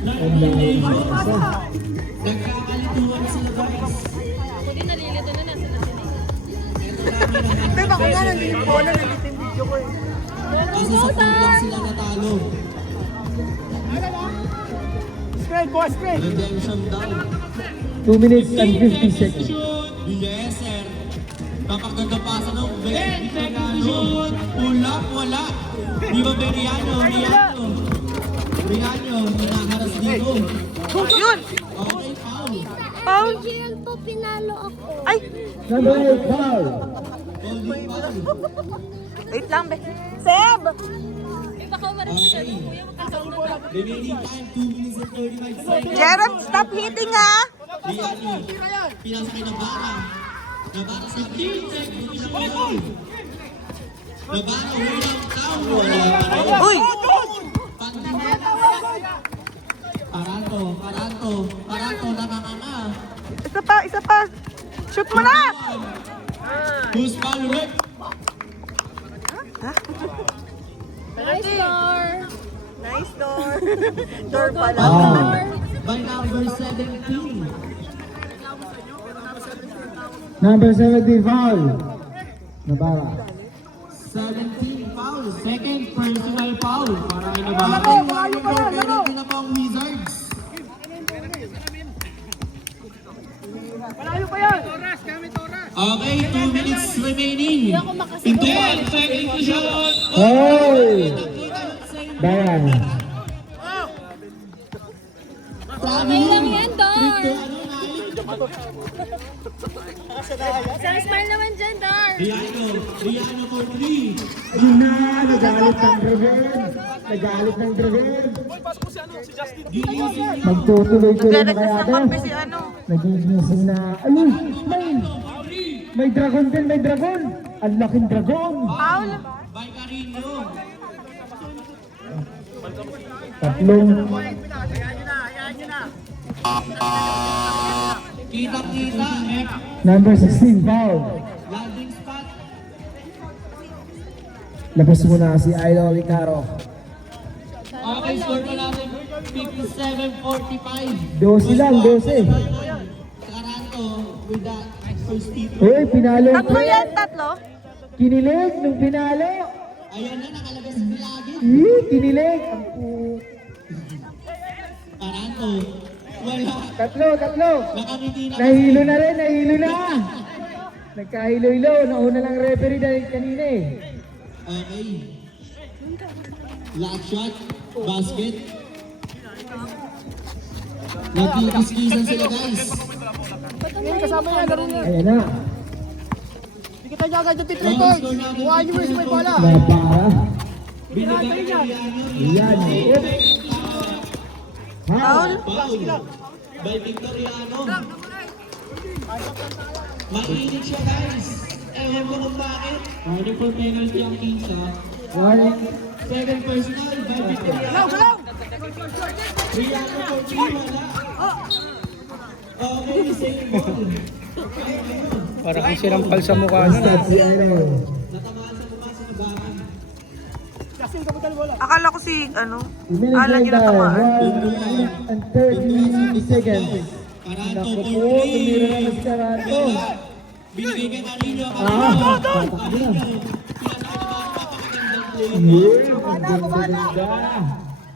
Ang dami. Isa. Nagkakalituan sila guys. Ako din nalilito na nasa na sila. Pero ako nga nandito yung bola, nandito yung video ko eh. Kasi sa pool lang sila natalo. Redemption daw. 2 minutes and 50 seconds. Yes, sir. Kapag nagpasa ng 10 seconds shoot. Pull up, wala. Di ba Beriano? Beriano, hinaharas dito. Yun! Okay, foul. Paul! Original po, pinalo ako. Ay! Number 8 foul. Holding foul. Wait lang, be. Seb! Eh, baka umaras siya doon, kuya. Magkakaroon na tayo. Remaining time, 2 minutes and 35 seconds. Jerome, stop hitting ha! Beriano, pinasa kay Navarra. Navarra sa 15 seconds. Navarra, walang foul. Wala pa rin. Uy! Paranto, nakakanga. Isa pa! Shoot mo na! Who's foul, Rick? Nice, Tar! Nice door! Door pala. Foul. By number 17. Number 17 foul. Navarra. 17 foul. Second personal foul. Para kay Navarra. Pero din na po ang Wizards. Okay, 2 minutes remaining. Into one, second shot. Hoy! Bayan. Okay lang yan, Dar. Isang smile naman dyan, Dar. Riano for 3. Ayun na, nagalit ng Dragon. Nagalit ng Dragon. Magtutuloy-tuloy na Naglalagdas kaya ng ito. kape si ano. Nagigising na. Ayun, may dragon din, may dragon. Ang laking dragon. Paul. By Carino. Tatlong. Kita-kita. Number 16, foul. Landing spot. Labas muna si Idol Icaro. Okay, score pa natin 57-45. 12 lang, 12. Caranto with that first tip. Uy, pinalo. Tatlo yan, tatlo. Kinilig nung pinalo. Ayan na, nakalagay sa bilagin. Kinilig. Ang Caranto. Wala. Tatlo. Nakangiti na. Nahilo na rin, nahilo na. Nagkahilo-hilo. Nauna lang referee dahil kanina eh. Okay. Last shot. Basket. Nagkikiskisan sila guys. Ayan na. Kita niya agad yung Okay, titretor. score natin Kuha niyo mo may bola. Napara. Binigay ni Riano. Yan. Paul. Foul. By Victoriano. Mainit siya guys. Ewan ko kung bakit. Running for penalty ang Kings ha. Second personal by Victoriano. Riano for 3 wala. Okay, same ball. Para kang sirampal sa mukha na. Basta si Idol. Natamaan sa mukha sa kabahan. Akala ko si ano. Minute Alan right yung now. natamaan. 1 minute and 30 seconds. Caranto Naku for po, tumira na 3. mas Caranto. Binigay kay Carino. Patak na. Yun, ang ganda-ganda.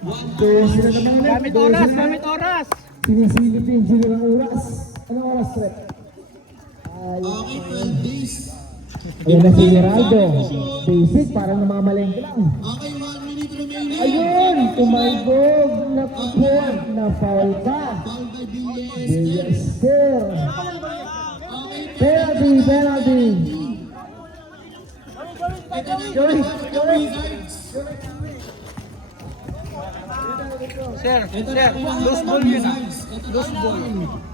12 na naman ulit. Gamit 12 oras, na. gamit oras. Sinisilip yung sino ng oras. Anong oras, Rep? Okay, 12 days. Ayan na si Geraldo. Basic, parang namamalengke lang. Okay, 1 minute remaining. Ayun! Tumaybog na point na foul pa. Foul by Villas. Yes, sir. Penalty. Joey. Sir, loose ball yun ah. Loose ball.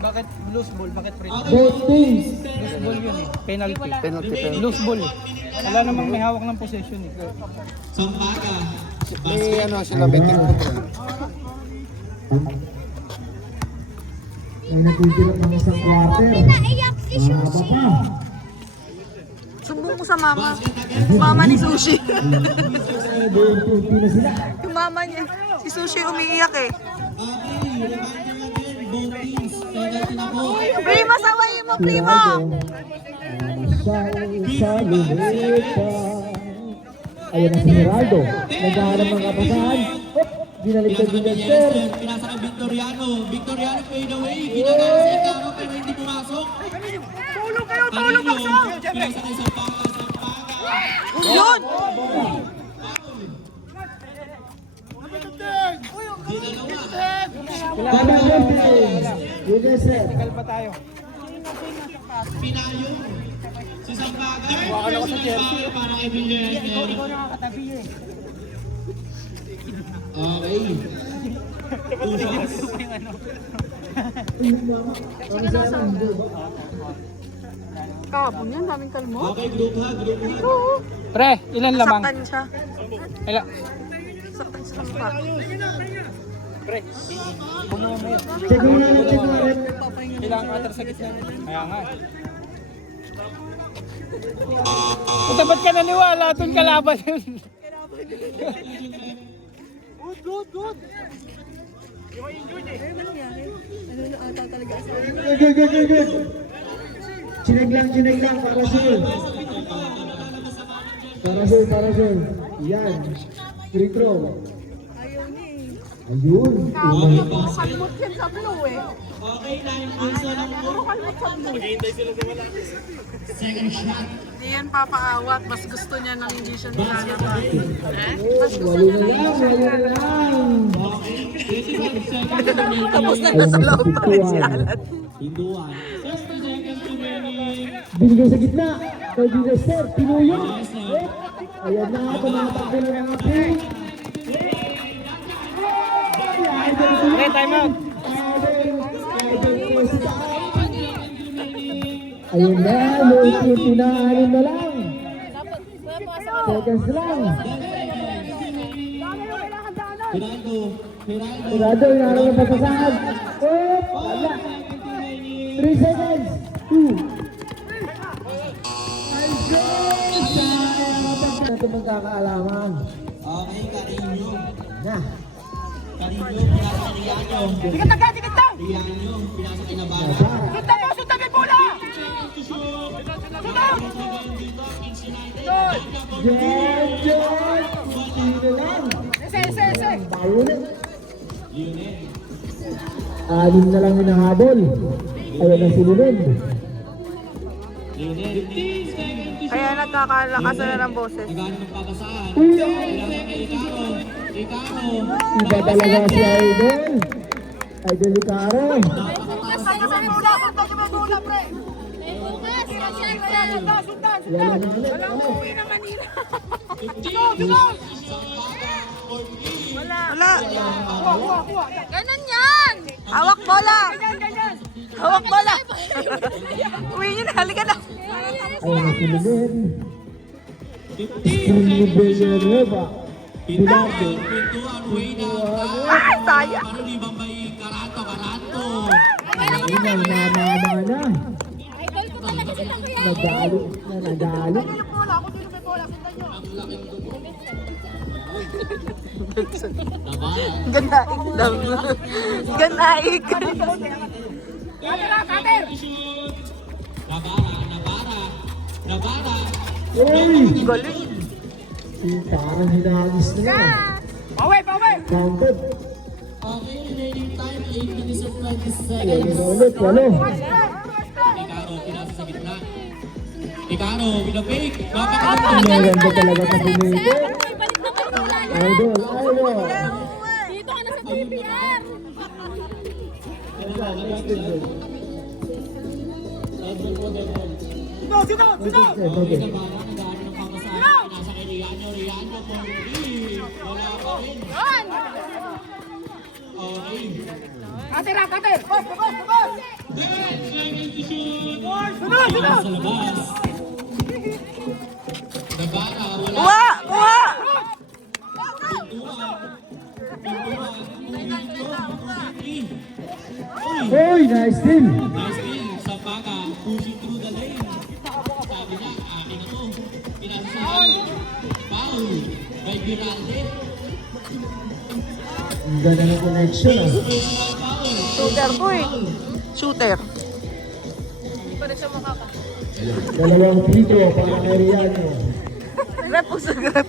Bakit loose ball? Bakit free? Both teams. Loose ball yun eh. Penalty. Loose ball. Wala namang may hawak ng possession eh. Sampaga. Ay natitira ng isang quarter. Mahaba pa. Sumbong ko sa mama. Mama ni Sushi. Ay, buong punti na sila. Yung mama niya. Si Sushi umiiyak eh. Okay, reminder again, both teams. Penalty na po. Primo, sawayin mo, Primo. Sa lumita. Ayan na si Geraldo. Naghahanap ng kapasahan. Hop! Binaligtad din yan, sir. Pinasa kay Victoriano. Victoriano fade away. Ginagana sa Icaro pero hindi pumasok. Tulong kayo, Carino. Pinasa kay Sampaga. Yun! Baba Cortez. Yes, sir. Tagal pa tayo. Pinayong. Si Sampaga. Personal foul para kay Villas. Okay. 2 shots. Kapon yan, daming kalmo. Okay, group hug. Pre, ilan lamang? Saktan siya. Ilan? Saktan siya sa mukha. Pre, puno mo. Check mo na lang, check mo na lang. Kailangan ka atar sa gitna. Kaya nga. Puta, ba't ka naniwala? Doon kalaban yun. Good. Chinig lang para sure. Para sure. Yan. Free throw. Ayun. Kalmot yan sa blue eh. Okay, 9 points na lang po. Second shot. Hindi yan papaawat. Mas gusto niya nang hindi siya nilalabas. Walo na lang. Tapos na nasa loob pa rin si Alan. Hinduan. 60 seconds remaining. Binigay sa gitna. Kay Dinester, Pinuyo. Ayan na, tumatakbo na ang api. Okay, time out. Ayun na, yung pinaanin na lang. Seconds lang. Hiraldo. Sigurado, inaarang ang pagkasahag. Oh, wala. 3 seconds. 2. Ito magkakaalaman. Okay, Carino. Na. Carino, pinasa kay Riano. Sikat na ka, sikat na! Riano, pinasa kay Navarra. Sundan mo, sundan mo yung bola! John! Sino lang? Ese! Bayunin. Anim na lang hinahabol. Ayun ang sinunod. Lionel, 15 seconds to shoot. Kaya nagkakalakasan na ng boses. Nagano magpapasahan. Uy! Pinasa kay Icaro. Icaro. Iba talaga si Idol. Idol Icaro. Sundan mo yung bola, pre! Wala na ulit. Wala. Kuha. Ganun yan! Hawak bola. Ganyan! Hawak bola. Uwi niyo na. Halika na. Ayun ang sinunod. String Villanueva. Bilarte. Pintuan, way down. Ay, sayang. Ano di bang may karato? Ayun ang namama na. Idol ko talaga si Takuya. Nadali. Nadali. Bola, ako dito may bola, sundan nyo! Navarra. Ganaik daw. Ganaik. Cutter! Navarra. Uy! Galing. Parang hinagis na naman. Pawe! Counted. Okay, remaining time, 8 minutes and 20 Ayun seconds. na ulit. Walo. Icaro, pinasa sa gitna. Icaro, with a fake. Ang ganda talaga sa bumili. Balik na kayo ng lalim. Idol. Dito ka na sa TPR. Sino? Okay, Navarra, nagano ng papasahan. Pinasa kay Riano. Riano, Corby. Wala pa rin. Yan! Okay. Cutter! Boss! 10 seconds to shoot. Sunod! Sa labas. Navarra, wala. Kuha. Uy! Nice steal. Nice steal. Sampaga, pushing through the lane. Sabi niya, akin na to. Pinasa sa foul by Giralde. Ang ganda ng connection ah. Foul. Shooter ko eh. Shooter. Dalawang dito para kay Riano. Rep o sa grab.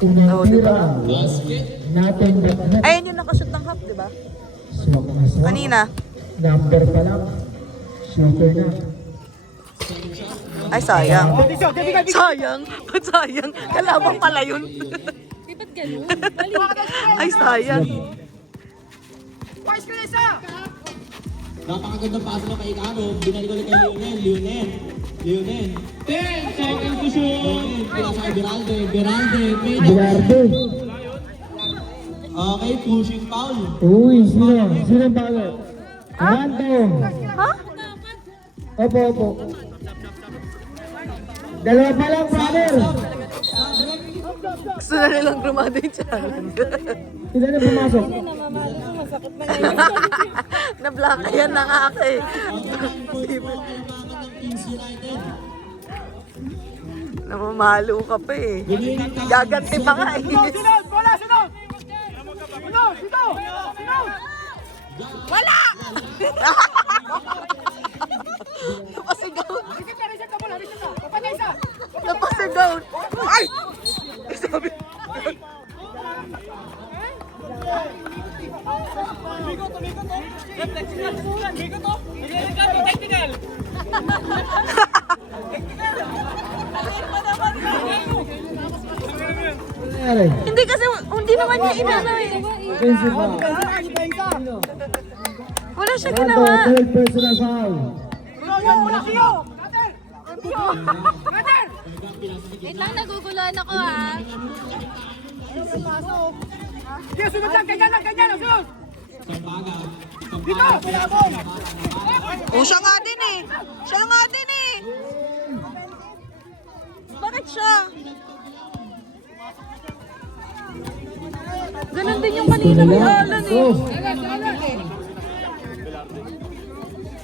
Unang tira. Basket. Natin baknet. Ayun yung nakashoot ng half, di ba? Swak na swak. Kanina. Number pa lang. Shooter na. Ay, sayang. Sayang. Ba't sayang? Kalabang pala yun. Di ba't ganun? Balik. Ay, sayang. Vice Calesa! Napakagandang pass mo kay Icaro. Binalik ulit kay Lionel. 10 seconds to shoot. Pinasa kay Giralde. Giralde. Bilardo. Okay, pushing foul. Uy, sino? Sino ang bago? Ranto. Ha? Opo. Dalawa pa lang, brother. Gusto na nilang grumado yung challenge. Sila na pumasok. Namamalo ko, masakit na ngayon. Na-block yan na nga ako eh. Namamalo ka pa eh. Gaganti pa nga eh. Sunod! Bola! Sunod! Wala! Napasigaw. Reset na bola! Reset na! Papatay isa! Napasigaw. Ay! Sabi. nangyari? Hindi kasi, hindi naman niya inano eh. Offensive foul. Wala siya Rato, ginawa. third personal foul. Wait lang, naguguluhan ako ha. Oh, siya nga din eh. Siya nga din eh. Bakit siya? Ganon din yung kanina kay Alan eh. Oh,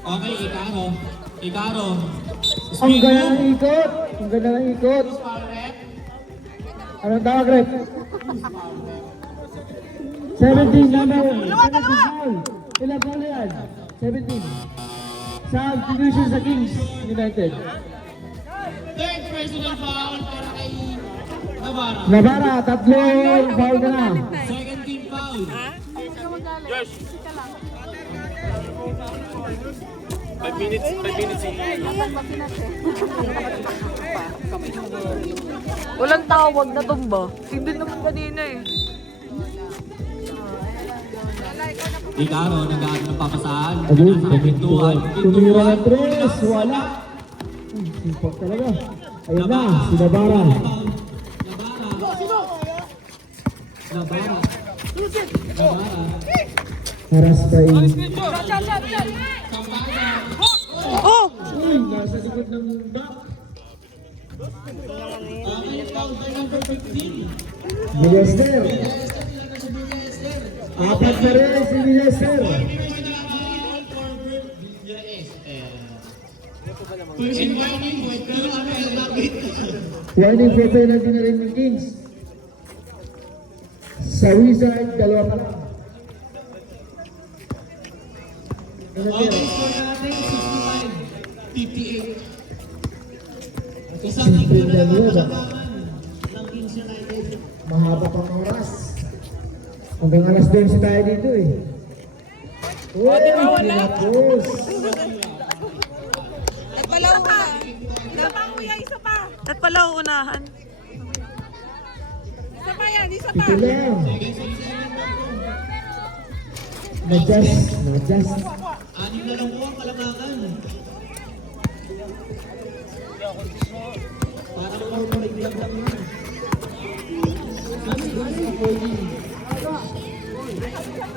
Okay, Ikaro. Ikaro. ang ganda ng ikot. Ang ganda ng ikot. Anong tawag, Rep? 17, number 17 foul. Ilang foul na yan? 17. Substitution sa Kings United. Third personal foul para kay Navarra. Navarra, tatlong foul na na. Second team foul. Walang tawag na tumba. Hindi naman kanina eh. Ikaro, nag-aano ng papasahan. Agad, Nasa pintuan. tumira ng tres, wala. Sipag talaga. Ayun na, si Navarra. Navarra. Haras pa yun. Oh! Uy, nasa likod ng back. Villester. Apat na rin si Villester. Warning for penalty na rin ng Kings. Sa Wizard, dalawa pa lang. Ano Okay, tira? score natin 65-58. Isang Simple na yun. ng Kings United. Mahaba pang oras. Hanggang alas 12 tayo dito eh. Uy, pinapos. At pala unahan. Isa pa kuya, isa pa. At pala unahan. Isa pa yan, isa pa. Ito lang. Na-adjust. Anim na lang po ang kalamangan. Parang corporate lang yan.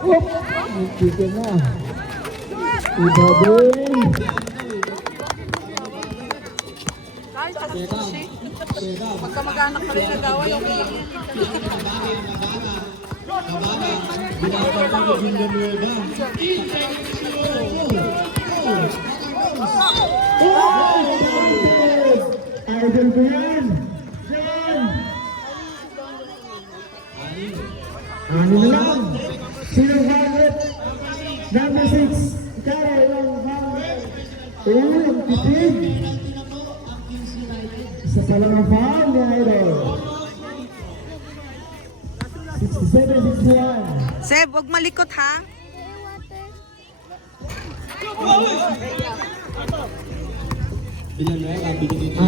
Oh, chicken na. Iba din. Pagka mag-anak pa rin nagawa yung Idol ko yan. Yan. Ano na lang. Sinong favorite? Number 6. Ikaw, ilang favorite? Uy, ang tipid. Isa pa lang ang foul ni Idol. 67-61. Seb, huwag malikot ha. Villanueva, binigay ko.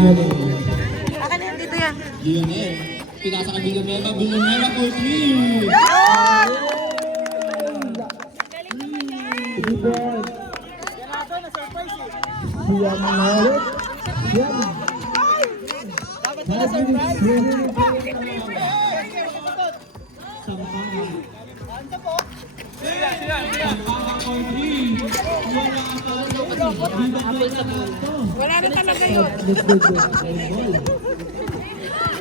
Akin yan, dito yan. Lionel. Pinasa kay Villanueva. Villanueva for 3. Rebound. Siyan na ulit. Siyan. 5 minutes. Wala na talaga yun.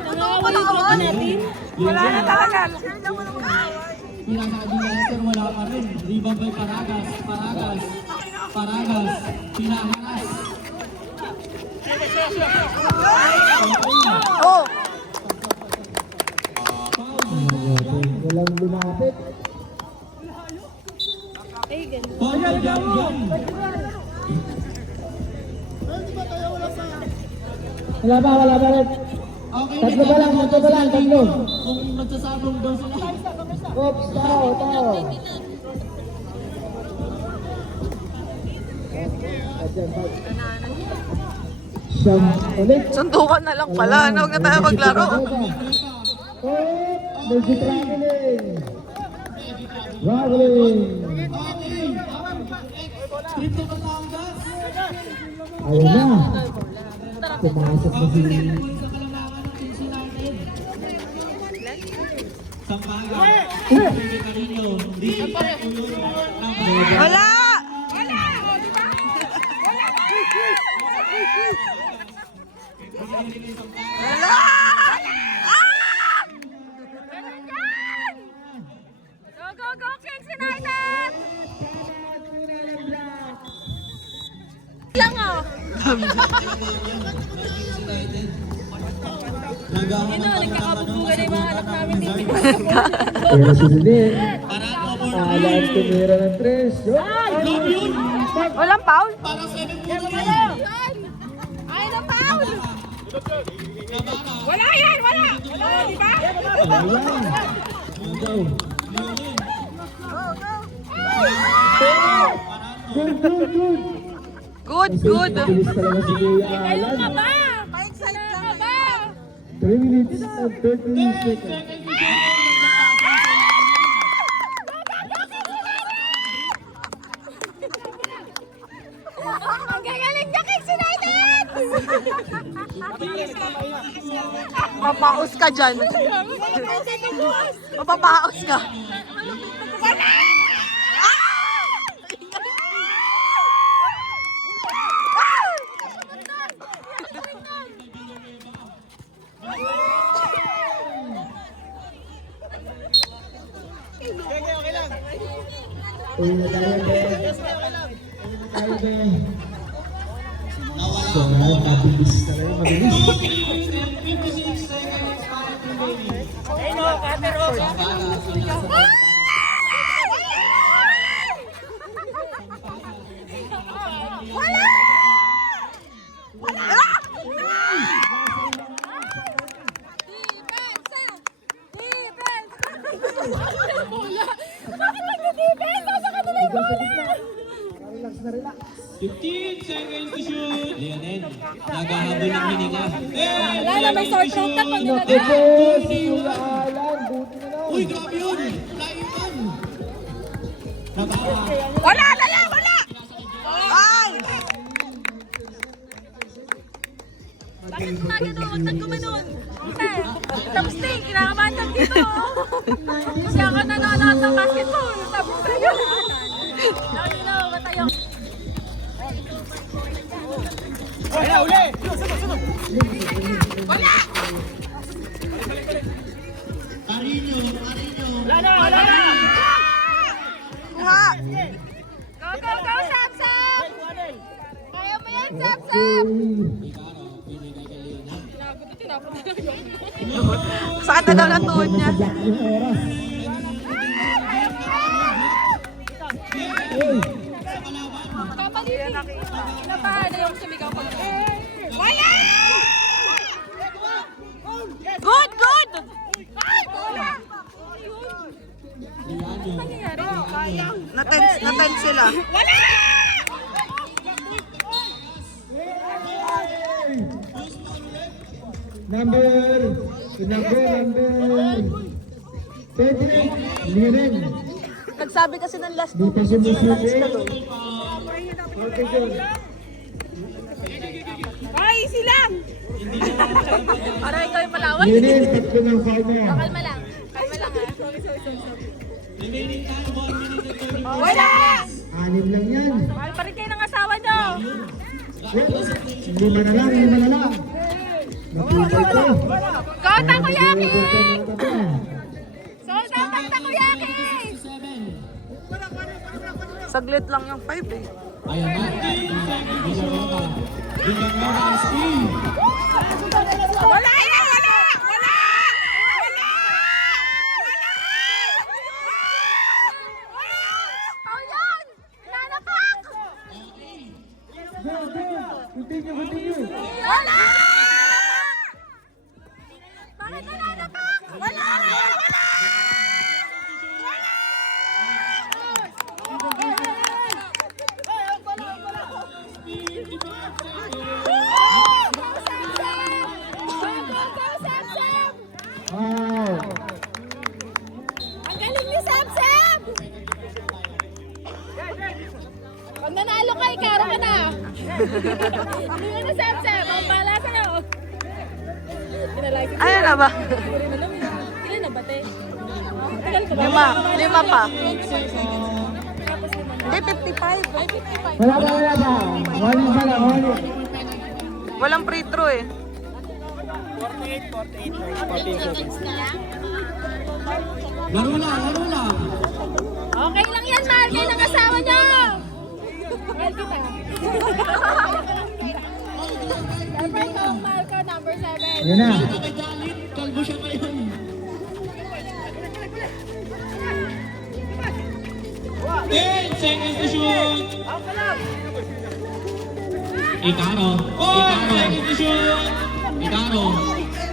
Nangawalan ko natin. Wala na talaga. Pinasa kay Villanueva, wala pa rin. Rebound by Paragas. Paragas. Pinaharas. Oh! Walang lumapit. Paul Jam. Wala pa rin. Okay, Tatlo pa lang, tatlo. Kung magsasabong daw sila. Oops, tao. Siyam ulit. Sundukan na lang pala. Huwag na tayo maglaro. Oh, Nag-traveling. Traveling. Trip to Batangas. Ayun na. Pumasok na si... Sa kalamangan ng Cincinnati. Sampaga. Carino. Wala! Wala! Go, go, go, Kings United! Lang oh. Ito, nagkakabubugan na yung mga anak namin dito. Pero si Lynn. Parato for Alam tumira ng 3. Walang foul? Para 7 puno yan. Ay, na foul! Wala yan! Wala! Wala! Di ba? Ayan. Go. Good, good, good. Good, good. Bilis talaga si Kuya Kayo ka Alan. ba? Pa-excite ka ba? 3 minutes and 13 seconds. Ang gagaling niya, Kings United! Mapaos ka dyan. Mapapaos ka. Uy, na tayo, Ben. Tayo, Ben. So, mabilis talaga, mabilis. 56 seconds para remaining. Ayun o, cutter o. Bakit nag-defense? Nasa kanila yung bola! Relax na relax. 15 seconds to shoot. Lionel, naghahabol ng hininga. Wala na, may short round na pag nilagay. Ito, si Kuya Alan. Buti na lang. Uy, grabe yun! Laitan! Natawa. Wala na yan! Wala! Ay! Bakit gumagano? Huwag kang gumanon. Tapos na yung kinakabahan dito. Kasi ako nanonood ng basketball. Tapos na yun. Lalo, matayo. Wala, uli! Carino. Wala na! Wala na! Kuha! Go, go, go, Sam, Sam! Kaya mo yan, Sam, Sam! Sakit na daw ng tuhod niya. Black yung oras. Uy, Kapaliti. Nabahan na yung sumigaw ko. Wala! Good, good! Ay, wala! Ano nangyayari? Na-tense sila. number 29. Lionel. Nagsabi kasi ng last Di pa sumusulit. Okay, good. Ay, silang! Para ikaw yung malaway. Lionel, tatlo ng foul mo. Kalma lang. Kalma lang ha. Remaining time, 1 minute and 30 seconds. Wala! 6 lang yan. Mahal pa rin kayo ng asawa nyo. Lima na lang. Nakipay ko. Go, Takoyaki! Nakipay. Sold out ang Takoyaki! 7. Saglit lang yung 5 eh. Ayan na. Villanueva. Villanueva is in. Wala yan! Wala! Wala! Wala! Wala! Oh, yan! Nanapak! Go, go. Continue. Wala! Bakit wala napak? Wala! Wala! Wow. Hindi ka na Sam. Ang bahala sa'yo. Kinalicense. Ayan na ba? Ilan na ba, te? Tagal ka ba? 5 pa. Hindi, 55. Ay, 55. Wala ba? Wala pa lang, wala. Walang free throw eh. 48. Laro lang. Okay lang yan, mahal kayo ng asawa niyo! Mahal kita. Siyempre ikaw ang mahal ko, number 7. Yan na. Nakagalit, kalbo siya ngayon. 10 seconds to shoot. Ikaro. 5 seconds to shoot. Ikaro.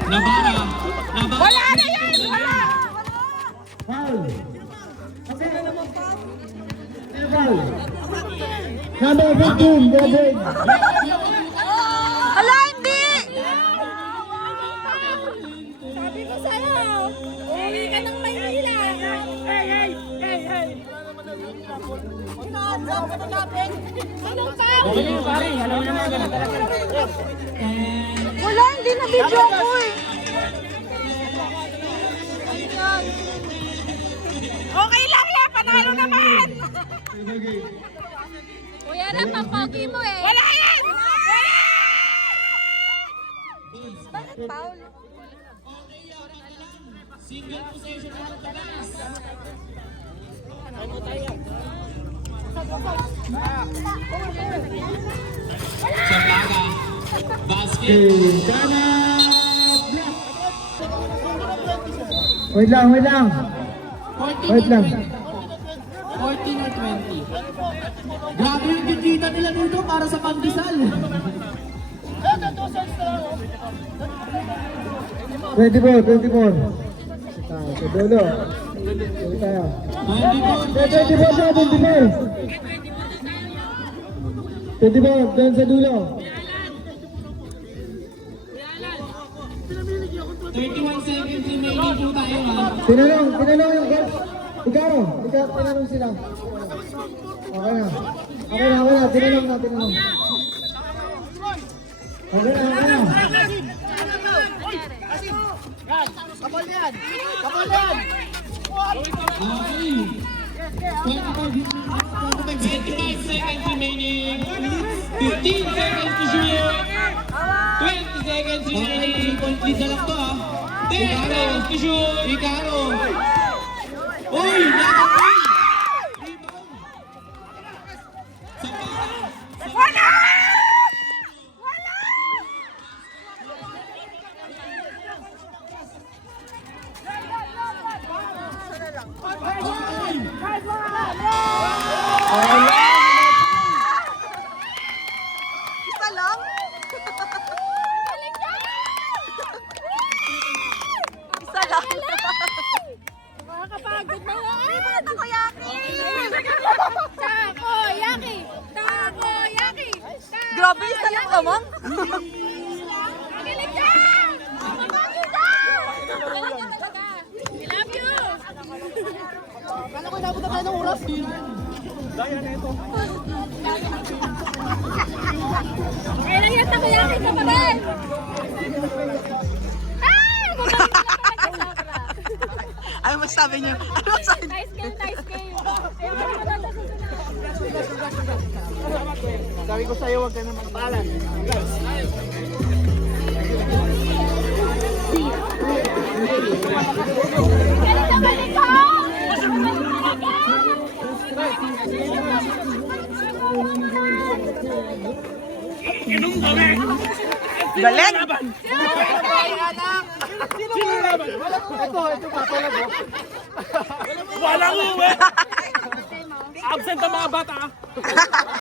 Nabara. Wala na yan! Wala! Foul. Sino foul? Number 15, David. Hala, hindi! Sabi ko sa'yo, uwi ka ng Maynila. Anong foul? Wala, hindi na video ko eh. Okay lang yan, panalo naman! Kuya na, pampogi mo eh. Wala yan! Bakit foul? Single possession na lang talas. Sampaga. Basket. Sana. Wait lang. 14 Wait lang. 14 or 20. Grabe yung kitita nila dito para sa pandesal. 24. Sa dulo. Dito tayo. 24, doon sa dulo. 31 seconds remaining po tayo ha. Tinanong yung coach. Tinanong sila. Okay na. Tinanong na. Okay na. Okay. 25 seconds remaining. 15 seconds to shoot. 20 seconds remaining. Complete na lang to ha. 10 seconds to shoot. Ikaro. Uy! Nakapin! Rebound! Sampaga. Isa lang? Isa lang. Makakapagod na lang. Hindi ba takoyaki? Takoyaki! Grabe, isa lang naman. Magaling ka! Magaling ka! Magaling ka talaga. I love you! Kailan yan takoyaki ka pa rin? Magaling ka talaga sobra. Ano masabi niyo? Ano masabi niyo? Nice game. Kaya wala ka na Sabi ko sa'yo, huwag ka na magpalan. Galing naman ikaw! Galing! Ito papalag oh. Walang uwi! Absent ang mga bata.